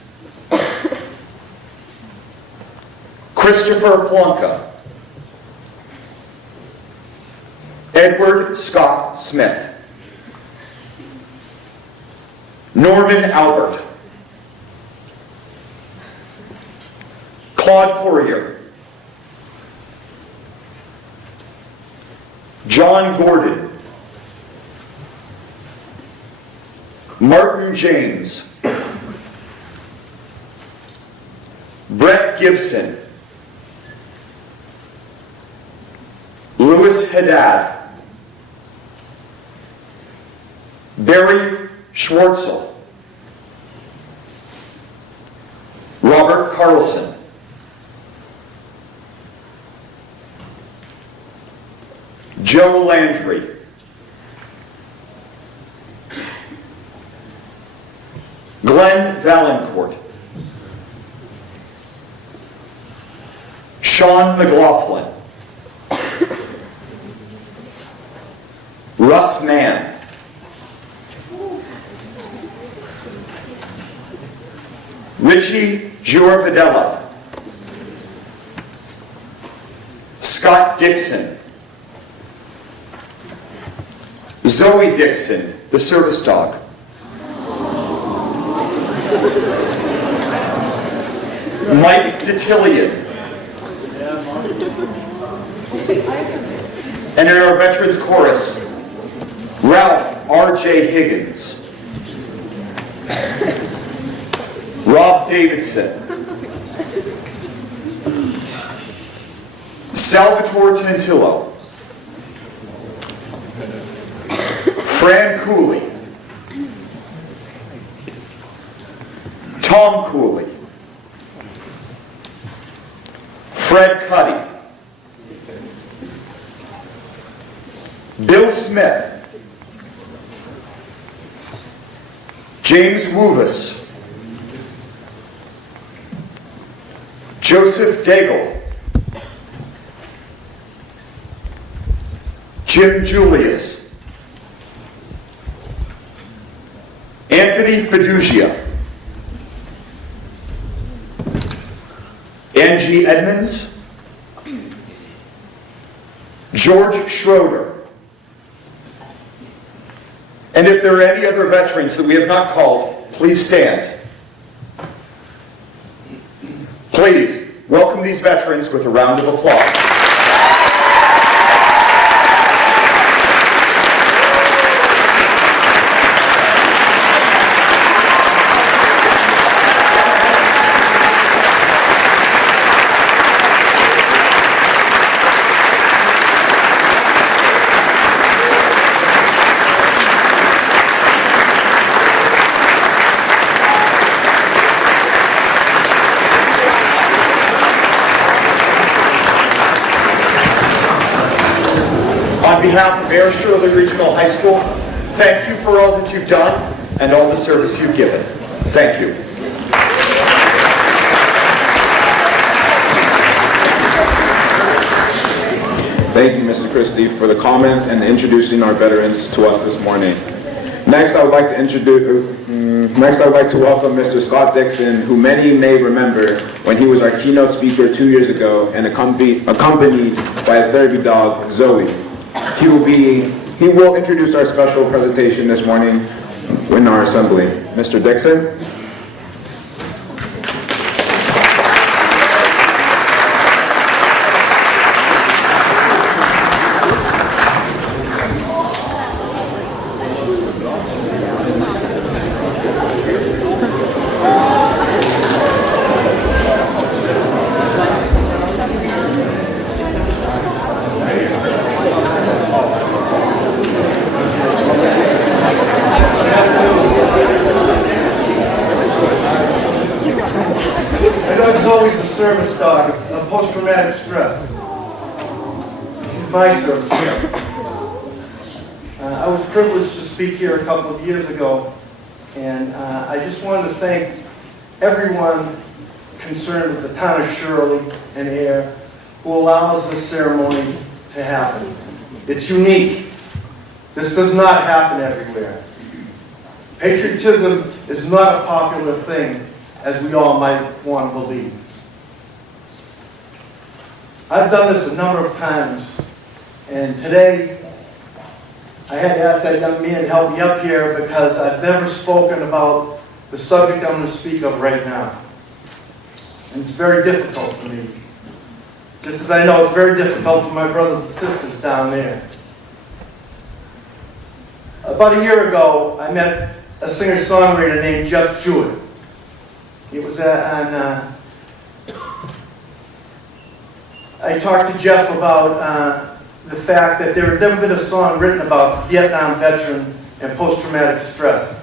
Christopher Plonka. Edward Scott Smith. Norman Albert. Claude Poirier. John Gordon. Martin James. Brett Gibson. Louis Haddad. Barry Schwartzel. Robert Carlson. Joe Landry. Glenn Valancourt. Sean McLaughlin. Russ Mann. Richie Giorvadella. Scott Dixon. Zoe Dixon, the service dog. Mike Detillion. And in our Veterans Chorus, Ralph R.J. Higgins. Rob Davidson. Salvatore Tantillo. Fran Cooley. Tom Cooley. Fred Cuddy. Bill Smith. James Woovus. Joseph Daigle. Jim Julius. Anthony Fiducia. Angie Edmonds. George Schroeder. And if there are any other veterans that we have not called, please stand. Please welcome these veterans with a round of applause. On behalf of Air Shirley Regional High School, thank you for all that you've done and all the service you've given. Thank you. Thank you, Mr. Christie, for the comments and introducing our veterans to us this morning. Next, I would like to welcome Mr. Scott Dixon, who many may remember when he was our keynote speaker 2 years ago and accompanied by his therapy dog, Zoe. He will introduce our special presentation this morning in our assembly. Mr. Dixon. Service dog of post-traumatic stress. He's my service dog. I was privileged to speak here a couple of years ago, and I just wanted to thank everyone concerned with the town of Shirley and Air who allows this ceremony to happen. It's unique. This does not happen everywhere. Patriotism is not a popular thing, as we all might want to believe. I've done this a number of times, and today I had to ask that young man to help me up here because I've never spoken about the subject I'm going to speak of right now. And it's very difficult for me. Just as I know it's very difficult for my brothers and sisters down there. About a year ago, I met a singer-songwriter named Jeff Jewett. It was I talked to Jeff about the fact that there had never been a song written about Vietnam veteran and post-traumatic stress.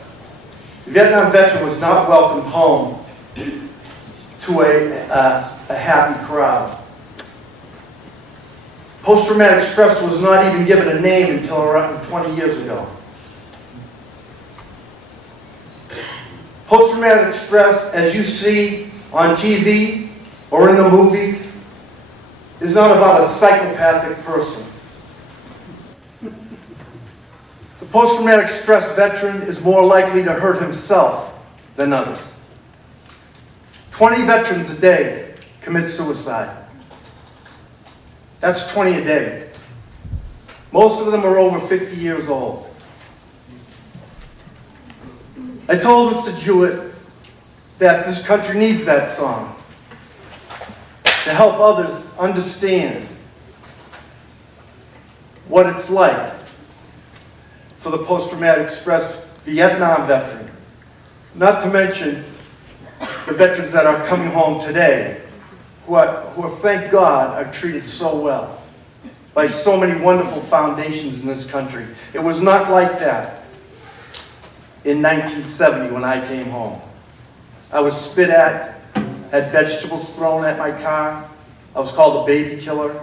The Vietnam veteran was not welcomed home to a happy crowd. Post-traumatic stress was not even given a name until around 20 years ago. Post-traumatic stress, as you see on TV or in the movies, is not about a psychopathic person. The post-traumatic stress veteran is more likely to hurt himself than others. 20 veterans a day commit suicide. That's 20 a day. Most of them are over 50 years old. I told Mr. Jewett that this country needs that song to help others understand what it's like for the post-traumatic stress Vietnam veteran. Not to mention the veterans that are coming home today, who are, thank God, are treated so well by so many wonderful foundations in this country. It was not like that in 1970 when I came home. I was spit at, had vegetables thrown at my car, I was called a baby killer.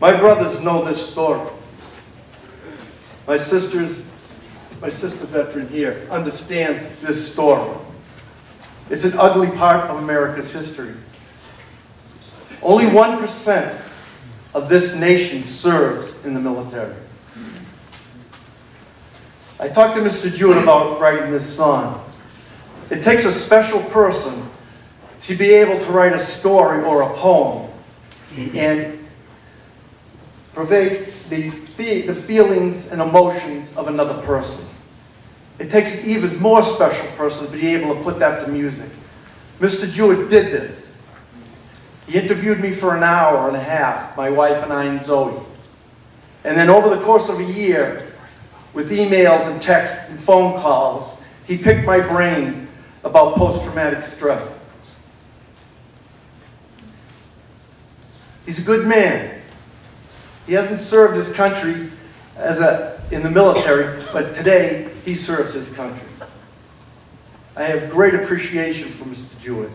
My brothers know this story. My sister veteran here understands this story. It's an ugly part of America's history. Only 1% of this nation serves in the military. I talked to Mr. Jewett about writing this song. It takes a special person to be able to write a story or a poem and convey the feelings and emotions of another person. It takes an even more special person to be able to put that to music. Mr. Jewett did this. He interviewed me for an hour and a half, my wife and I and Zoe. And then over the course of a year, with emails and texts and phone calls, he picked my brains about post-traumatic stress. He's a good man. He hasn't served his country in the military, but today he serves his country. I have great appreciation for Mr. Jewett.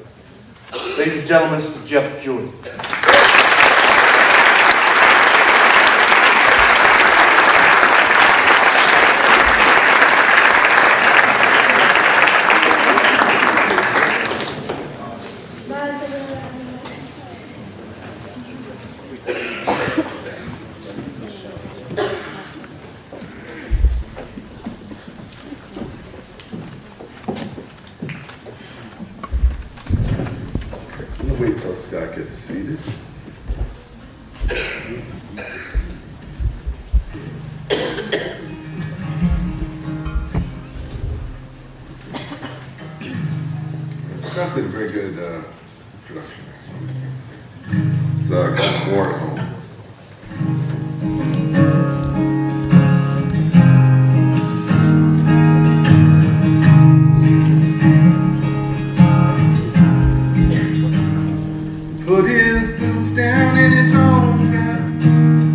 Ladies and gentlemen, Mr. Jeff Jewett. Wait till Scott gets seated. Scott did a very good introduction. It's got more at home. Put his boots down in his hometown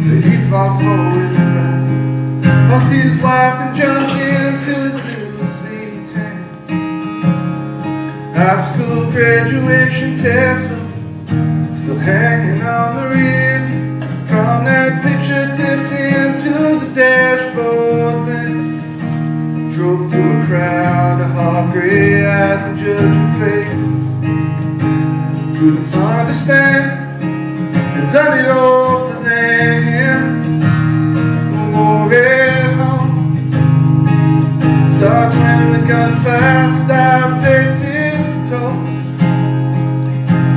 that he fought for with a right. Hugged his wife and jumped into his blue sea tank. High school graduation tassel still hanging on the rear view. From that picture dipped into the dashboard then drove through a crowd of hard gray eyes and judging faces. Couldn't understand and done it all for them. War at home starts when the gunfire stops, takes its toll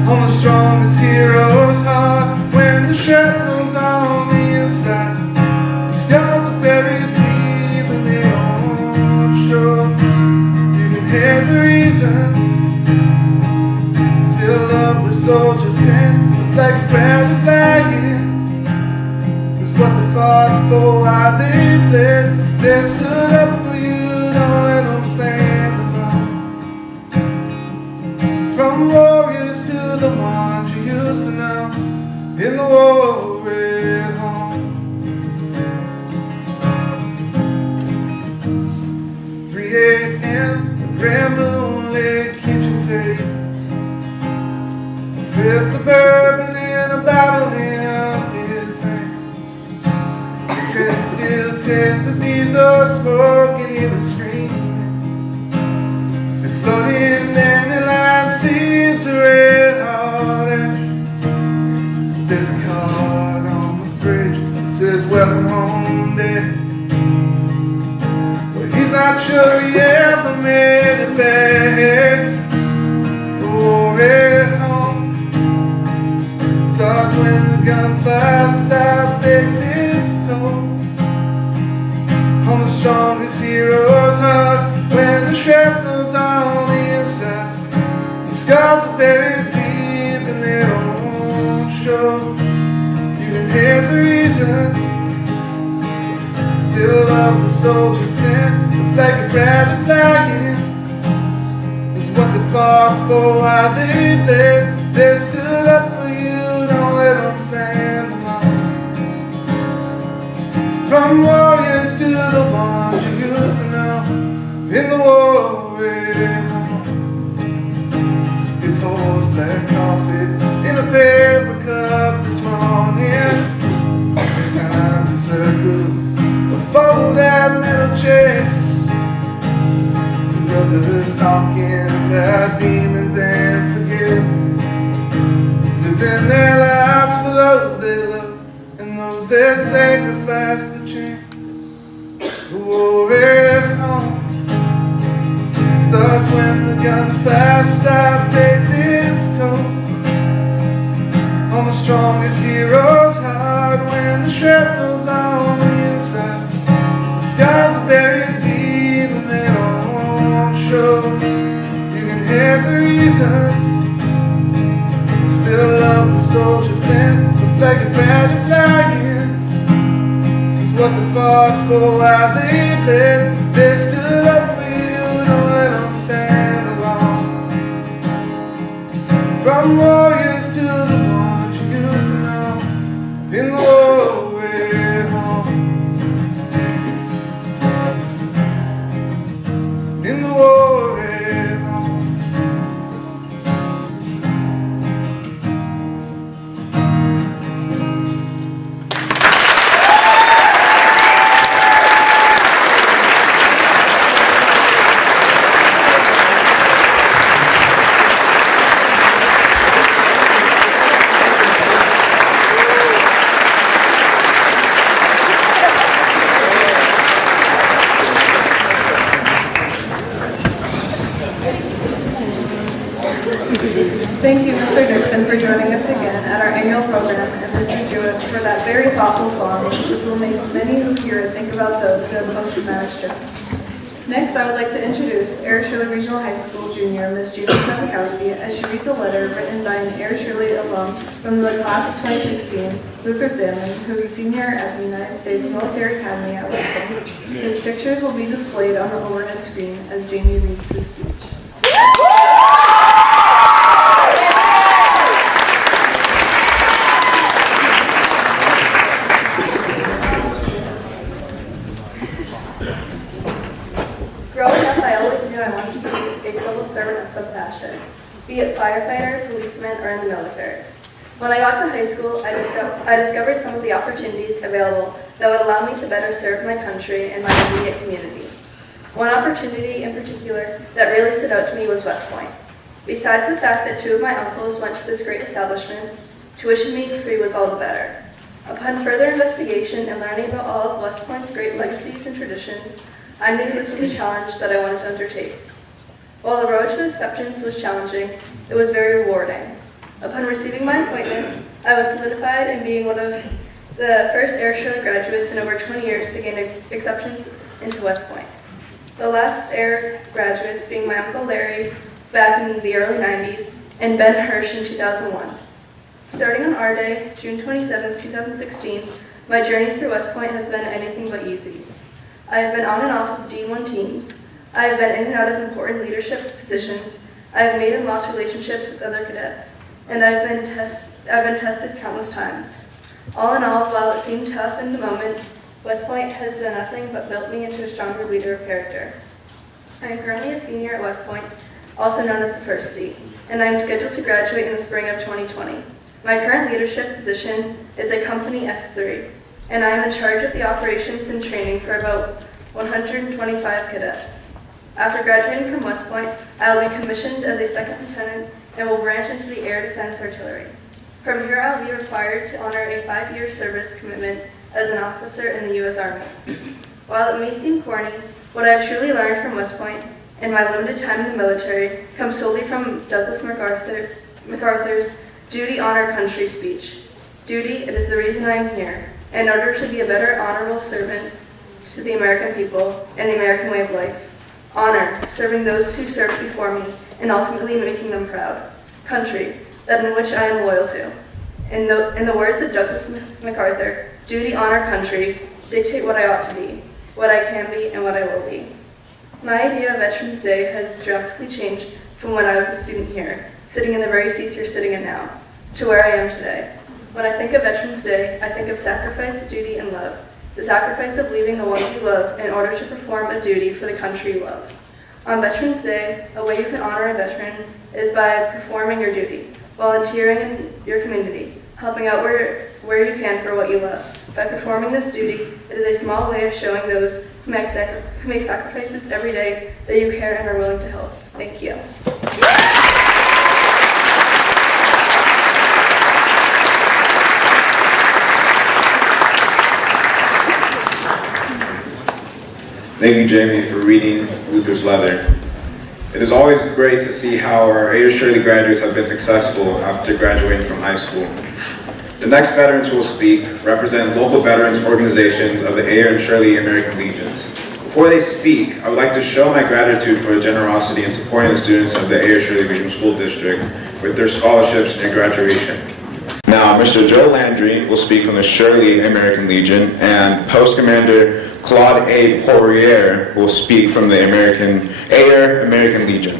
on the strongest hero's heart. When the shrapnel's on the inside, the scars are buried deep and they aren't sure. You can hear the reasons. Still love the soldiers sent, the flag proud to flying. Cause what they fought for, why they bled. They stood up for you, don't let them stand alone. From warriors to the ones you used to know in the war at home. 3 a.m., the grand moonlit kitchen table. Fifth of bourbon and a Bible in his hand. You can still taste the diesel smoke and hear the scream. So floating dandelion seeds are red hot ash. There's a card on the fridge that says welcome home, Dad. But he's not sure he ever made it back. Oh, at home starts when the gunfire stops, takes its toll on the strongest hero's heart. When the shrapnel's on the inside, the scars are buried deep and they don't show. You can hear the reasons. Still love the soldiers sent, the flag of proud to flying. Is what they fought for, why they bled. They stood up for you, don't let them stand alone. From warriors to the ones you used to know in the war at home. He pours black coffee in a paper others talking about demons and forgiveness. Living their lives for those they love and those that sacrifice the chance. The war at home starts when the gunfire stops, takes its toll on the strongest hero's heart. When the shrapnel's on the inside, the scars are buried deep and they don't show. You can hear the reasons, still love the soldiers sent, the flag is proudly flying. 'Cause what they fought for, why they bled, they stood up for you, don't let them stand alone. From warriors to the ones you used to know, in the war at home, in the war at home. Thank you, Mr. Dixon, for joining us again at our annual program, and Mr. Jewett for that very thoughtful song, which will make many who hear it think about those who have post-traumatic stress. Next, I would like to introduce Ayr Shirley Regional High School junior, Ms. Judith Pesikowski, as she reads a letter written by an Ayr Shirley alum from the class of 2016, Luther Salmon, who is a senior at the United States Military Academy at West Point. His pictures will be displayed on the overhead screen as Jamie reads his speech. Growing up, I always knew I wanted to be a civil servant of some fashion, be it firefighter, policeman, or in the military. When I got to high school, I discovered some of the opportunities available that would allow me to better serve my country and my immediate community. One opportunity in particular that really stood out to me was West Point. Besides the fact that two of my uncles went to this great establishment, tuition being free was all the better. Upon further investigation and learning about all of West Point's great legacies and traditions, I knew this was a challenge that I wanted to undertake. While the road to acceptance was challenging, it was very rewarding. Upon receiving my appointment, I was solidified in being one of the first Ayr Shirley graduates in over 20 years to gain acceptance into West Point. The last Ayr graduates being my Uncle Larry back in the early 90s and Ben Hirsch in 2001. Starting on our day, June 27, 2016, my journey through West Point has been anything but easy. I have been on and off of D1 teams. I have been in and out of important leadership positions. I have made and lost relationships with other cadets, and I've been tested countless times. All in all, while it seemed tough in the moment, West Point has done nothing but built me into a stronger leader of character. I am currently a senior at West Point, also known as the First D, and I am scheduled to graduate in the spring of 2020. My current leadership position is a Company S3, and I am in charge of the operations and training for about 125 cadets. After graduating from West Point, I will be commissioned as a second lieutenant and will branch into the Air Defense Artillery. From here, I will be required to honor a 5-year service commitment as an officer in the U.S. Army. While it may seem corny, what I have truly learned from West Point in my limited time in the military comes solely from Douglas MacArthur's Duty, Honor, Country speech. Duty, it is the reason I am here, in order to be a better honorable servant to the American people and the American way of life. Honor, serving those who served before me and ultimately making them proud. Country, that in which I am loyal to. In the words of Douglas MacArthur, duty, honor, country dictate what I ought to be, what I can be, and what I will be. My idea of Veterans Day has drastically changed from when I was a student here, sitting in the very seats you're sitting in now, to where I am today. When I think of Veterans Day, I think of sacrifice, duty, and love. The sacrifice of leaving the ones you love in order to perform a duty for the country you love. On Veterans Day, a way you can honor a veteran is by performing your duty, volunteering in your community, helping out where you can for what you love. By performing this duty, it is a small way of showing those who make sacrifices every day that you care and are willing to help. Thank you. Thank you, Jamie, for reading Luther's Letter. It is always great to see how our A.S. Shirley graduates have been successful after graduating from high school. The next veterans who will speak represent local veterans organizations of the A.S. Shirley American Legions. Before they speak, I would like to show my gratitude for the generosity in supporting the students of the A.S. Shirley Regional School District with their scholarships and their graduation. Now, Mr. Joe Landry will speak from the Shirley American Legion, and Post Commander Claude A. Poirier will speak from the Air American Legion.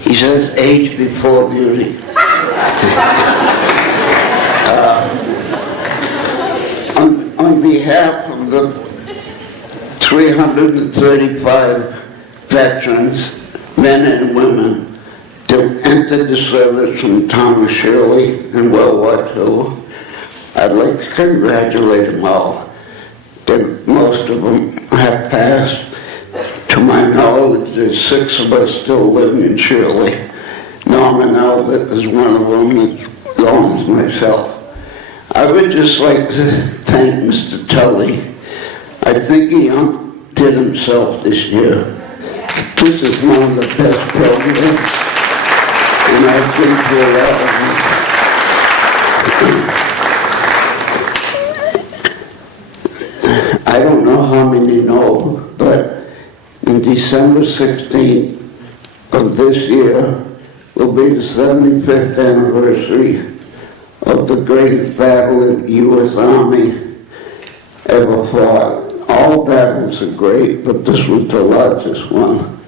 He says age before beauty. On behalf of the 335 veterans, men and women, that entered the service from the town of Shirley in World War II, I'd like to congratulate them all. Most of them have passed. To my knowledge, there's 6 of us still living in Shirley. Norman Albert is one of them, as long as myself. I would just like to thank Mr. Tully. I think he outdid himself this year. This is one of the best programs, and I've been through a lot of them. I don't know how many know, but on December 16th of this year will be the 75th anniversary of the greatest battle the U.S. Army ever fought. All battles are great, but this was the largest one.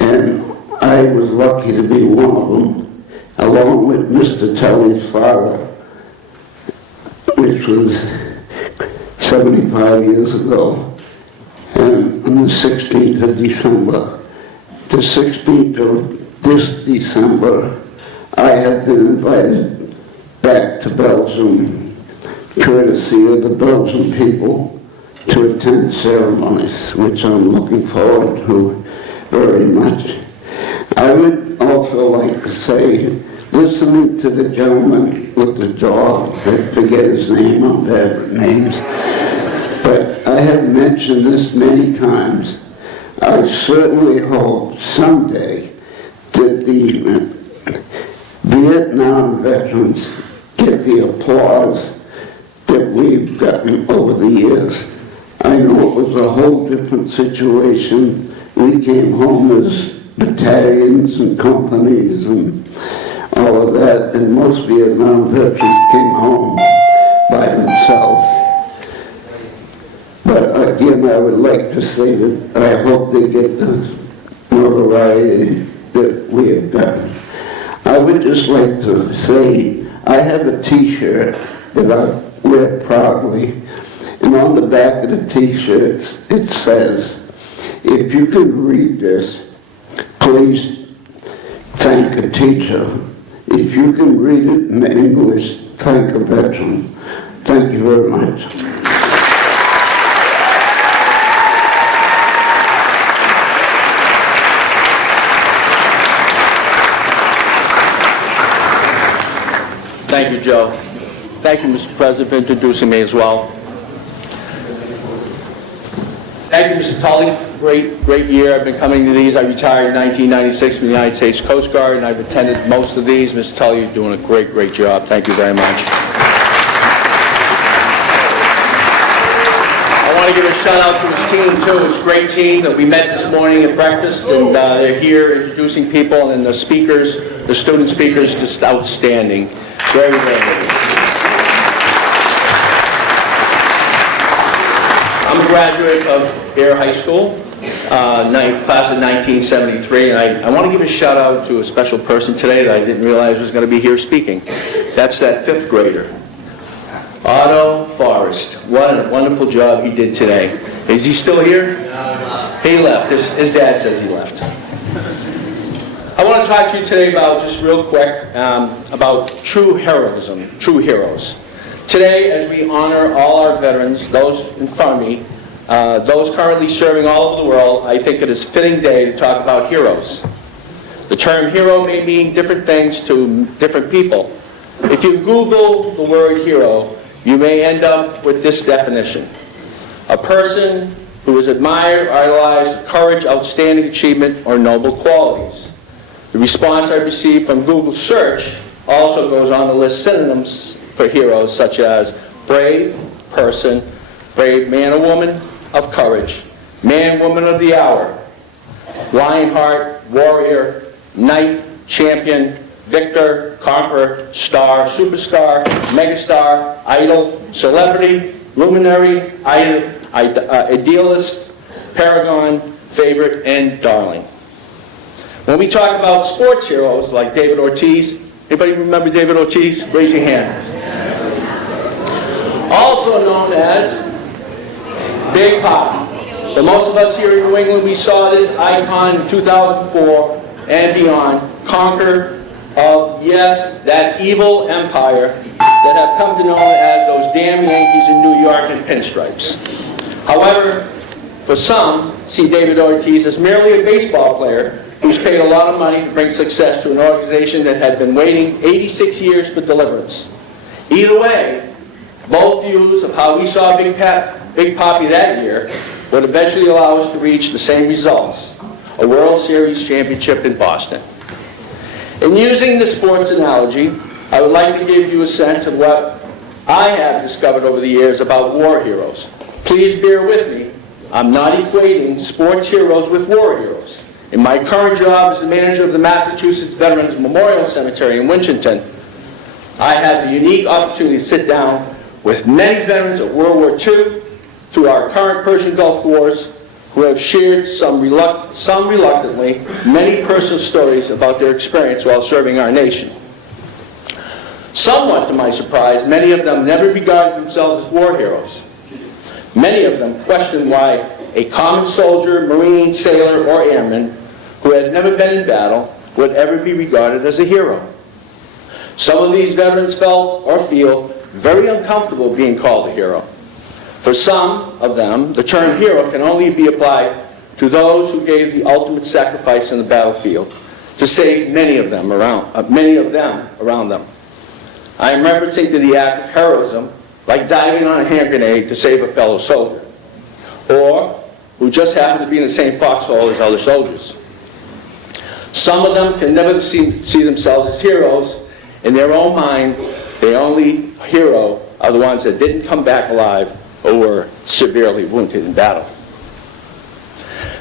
And I was lucky to be one of them, along with Mr. Tully's father, which was 75 years ago. And on the 16th of December, the 16th of this December, I have been invited back to Belgium, courtesy of the Belgian people, to attend ceremonies, which I'm looking forward to very much. I would also like to say, listening to the gentleman with the dog, I forget his name, I'm bad with names, but I have mentioned this many times. I certainly hope someday that the Vietnam veterans get the applause that we've gotten over the years. I know it was a whole different situation. We came home as battalions and companies and all of that, and most Vietnam veterans came home by themselves. But again, I would like to say that I hope they get the notoriety that we have gotten. I would just like to say, I have a t-shirt that I wear proudly, and on the back of the t-shirt it says, if you can read this, please thank a teacher. If you can read it in English, thank a veteran. Thank you very much. Thank you, Joe. Thank you, Mr. President, for introducing me as well. Thank you, Mr. Tully. Great year. I've been coming to these. I retired in 1996 from the United States Coast Guard, and I've attended most of these. Mr. Tully, you're doing a great job. Thank you very much. I want to to give a shout out to his team too. It's a great team that we met this morning at breakfast, and they're here introducing people, and the speakers, the student speakers, just outstanding. Very, very good. I'm a graduate of Air High School, class of 1973, and I want to give a shout out to a special person today that I didn't realize was going to be here speaking. That's that 5th grader. Otto Forrest. What a wonderful job he did today. Is he still here? He left. His dad says he left. I want to talk to you today about, just real quick, about true heroism, true heroes. Today, as we honor all our veterans, those in front of me, those currently serving all over the world, I think it is a fitting day to talk about heroes. The term hero may mean different things to different people. If you Google the word hero, you may end up with this definition: a person who is admired, idolized, courage, outstanding achievement, or noble qualities. The response I received from Google search also goes on to list synonyms for heroes such as brave person, brave man or woman of courage, man, woman of the hour, Lionheart, warrior, knight, champion, victor, conqueror, star, superstar, megastar, idol, celebrity, luminary, idealist, paragon, favorite, and darling. When we talk about sports heroes like David Ortiz, anybody remember David Ortiz? Raise your hand. Also known as Big Pop. For most of us here in New England, we saw this icon in 2004 and beyond, conquer of, yes, that evil empire that have come to know as those damn Yankees in New York in pinstripes. However, for some, see David Ortiz as merely a baseball player who's paid a lot of money to bring success to an organization that had been waiting 86 years for deliverance. Either way, both views of how we saw Big Papi that year would eventually allow us to reach the same results, a World Series championship in Boston. In using the sports analogy, I would like to give you a sense of what I have discovered over the years about war heroes. Please bear with me. I'm not equating sports heroes with war heroes. In my current job as the manager of the Massachusetts Veterans Memorial Cemetery in Winchendon, I had the unique opportunity to sit down with many veterans of World War II through our current Persian Gulf Wars who have shared some reluctantly, many personal stories about their experience while serving our nation. Somewhat to my surprise, many of them never regarded themselves as war heroes. Many of them questioned why a common soldier, Marine, sailor, or airman who had never been in battle would ever be regarded as a hero. Some of these veterans felt or feel very uncomfortable being called a hero. For some of them, the term hero can only be applied to those who gave the ultimate sacrifice in the battlefield to save many of them around them. I am referencing to the act of heroism, like diving on a hand grenade to save a fellow soldier, or who just happened to be in the same foxhole as other soldiers. Some of them can never see themselves as heroes. In their own mind, the only hero are the ones that didn't come back alive or were severely wounded in battle.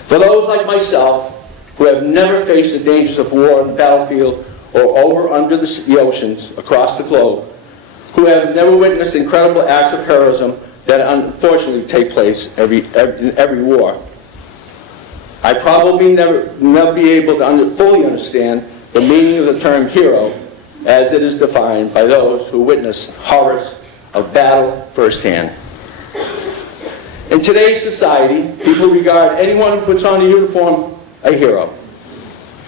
For those like myself, who have never faced the dangers of war on the battlefield or over under the oceans across the globe, who have never witnessed incredible acts of heroism that unfortunately take place in every war, I probably never be able to fully understand the meaning of the term hero as it is defined by those who witnessed horrors of battle firsthand. In today's society, people regard anyone who puts on a uniform a hero.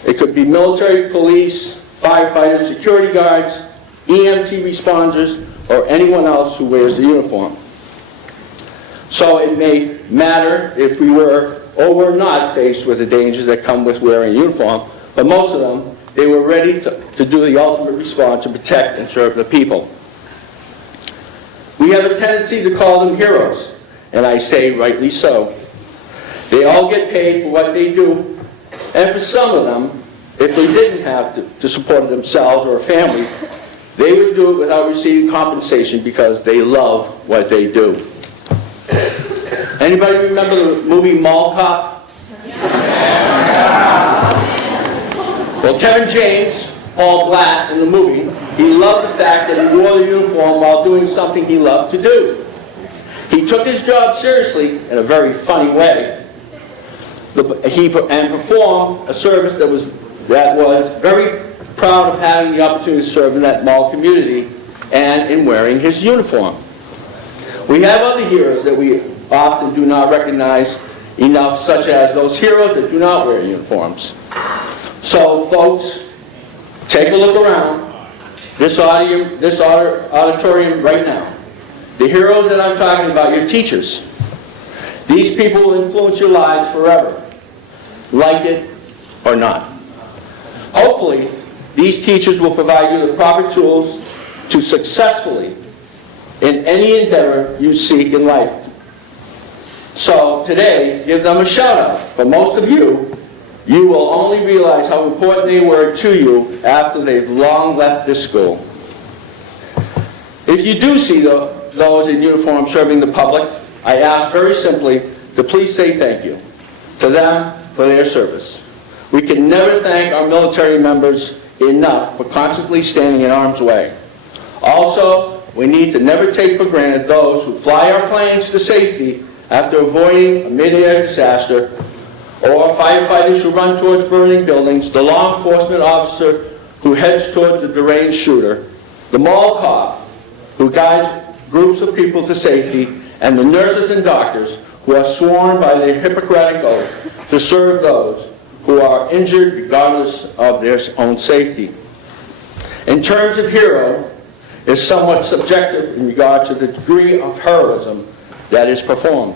It could be military, police, firefighters, security guards, EMT responders, or anyone else who wears the uniform. So it may matter if we were or were not faced with the dangers that come with wearing a uniform, but most of them, they were ready to do the ultimate response to protect and serve the people. We have a tendency to call them heroes, and I say rightly so. They all get paid for what they do, and for some of them, if they didn't have to support themselves or a family, they would do it without receiving compensation because they love what they do. Anybody remember the movie Mall Cop? Well, Kevin James, Paul Blatt in the movie, he loved the fact that he wore the uniform while doing something he loved to do. He took his job seriously in a very funny way. And performed a service that was very proud of having the opportunity to serve in that mall community and in wearing his uniform. We have other heroes that we often do not recognize enough, such as those heroes that do not wear uniforms. So, folks, take a look around this auditorium right now. The heroes that I'm talking about, your teachers. These people will influence your lives forever, like it or not. Hopefully, these teachers will provide you the proper tools to successfully in any endeavor you seek in life. So today, give them a shout out. For most of you, you will only realize how important they were to you after they've long left this school. If you do see those in uniform serving the public, I ask very simply to please say thank you to them for their service. We can never thank our military members enough for constantly standing in harm's way. Also, we need to never take for granted those who fly our planes to safety after avoiding a mid-air disaster, or firefighters who run towards burning buildings, the law enforcement officer who heads towards the deranged shooter, the mall cop who guides groups of people to safety, and the nurses and doctors who are sworn by their Hippocratic oath to serve those who are injured regardless of their own safety. In terms of hero, is somewhat subjective in regard to the degree of heroism that is performed.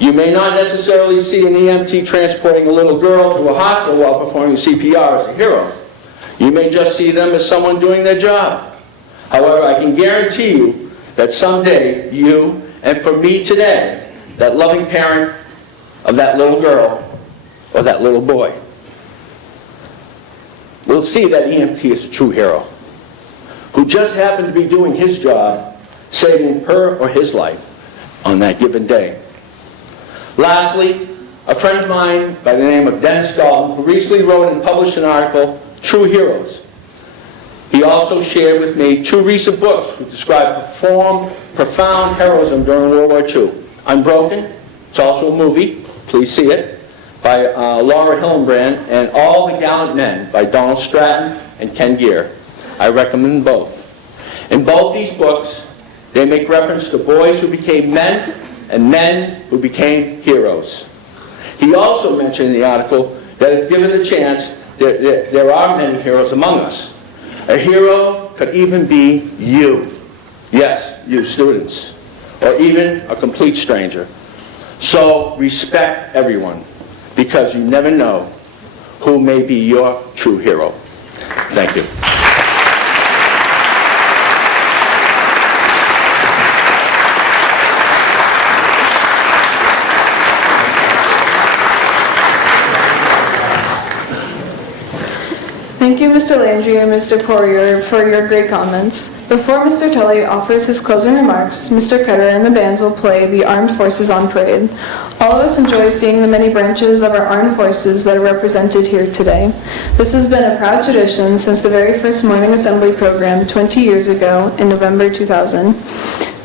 You may not necessarily see an EMT transporting a little girl to a hospital while performing CPR as a hero. You may just see them as someone doing their job. However, I can guarantee you that someday you, and for me today, that loving parent of that little girl or that little boy, will see that EMT is a true hero, who just happened to be doing his job, saving her or his life on that given day. Lastly, a friend of mine by the name of Dennis Dalton, who recently wrote and published an article, True Heroes. He also shared with me 2 recent books which describe profound heroism during World War II. Unbroken, it's also a movie, please see it, by Laura Hillenbrand, and All the Gallant Men by Donald Stratton and Ken Gear. I recommend both. In both these books, they make reference to boys who became men and men who became heroes. He also mentioned in the article that if given a chance, there are many heroes among us. A hero could even be you. Yes, you students. Or even a complete stranger. So respect everyone, because you never know who may be your true hero. Thank you. Thank you, Mr. Landry and Mr. Poirier, for your great comments. Before Mr. Tully offers his closing remarks, Mr. Cutter and the bands will play the Armed Forces on Parade. All of us enjoy seeing the many branches of our armed forces that are represented here today. This has been a proud tradition since the very first morning assembly program 20 years ago in November 2000.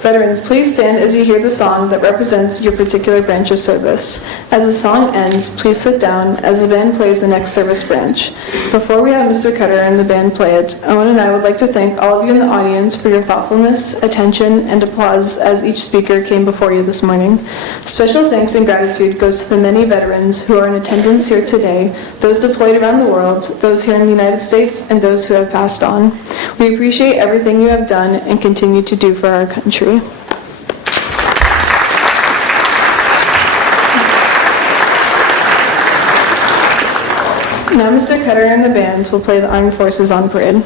Veterans, please stand as you hear the song that represents your particular branch of service. As the song ends, please sit down as the band plays the next service branch. Before we have Mr. Cutter and the band play it, Owen and I would like to thank all of you in the audience for your thoughtfulness, attention, and applause as each speaker came before you this morning. Special thanks and gratitude goes to the many veterans who are in attendance here today, those deployed around the world, those here in the United States, and those who have passed on. We appreciate everything you have done and continue to do for our country. Now Mr. Cutter and the band will play the Armed Forces on Parade.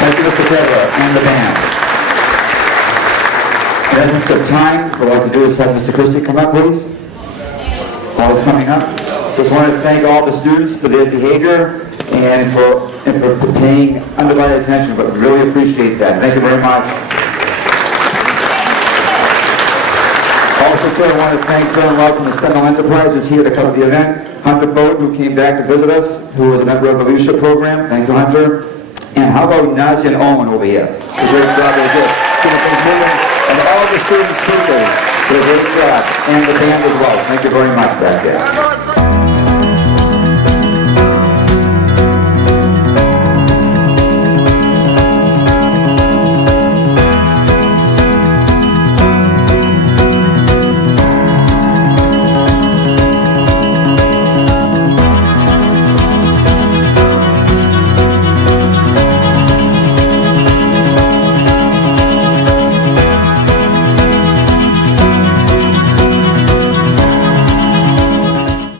Thank you, Mr. Taylor, and the band. In essence of time, what I'd like to do is have Mr. Christie come up, please. While he's coming up, just wanted to thank all the students for their behavior and for paying undivided attention, but really appreciate that. Thank you very much. Also, too, I want to thank John Love from the Sentinel Enterprise, who's here to cover the event. Hunter Bowden, who came back to visit us, who was a member of the leadership program. Thank you, Hunter. And how about Nazia and Owen over here? It's a great job they did. Keeping things moving. And all the student speakers did a great job. And the band as well. Thank you very much back there.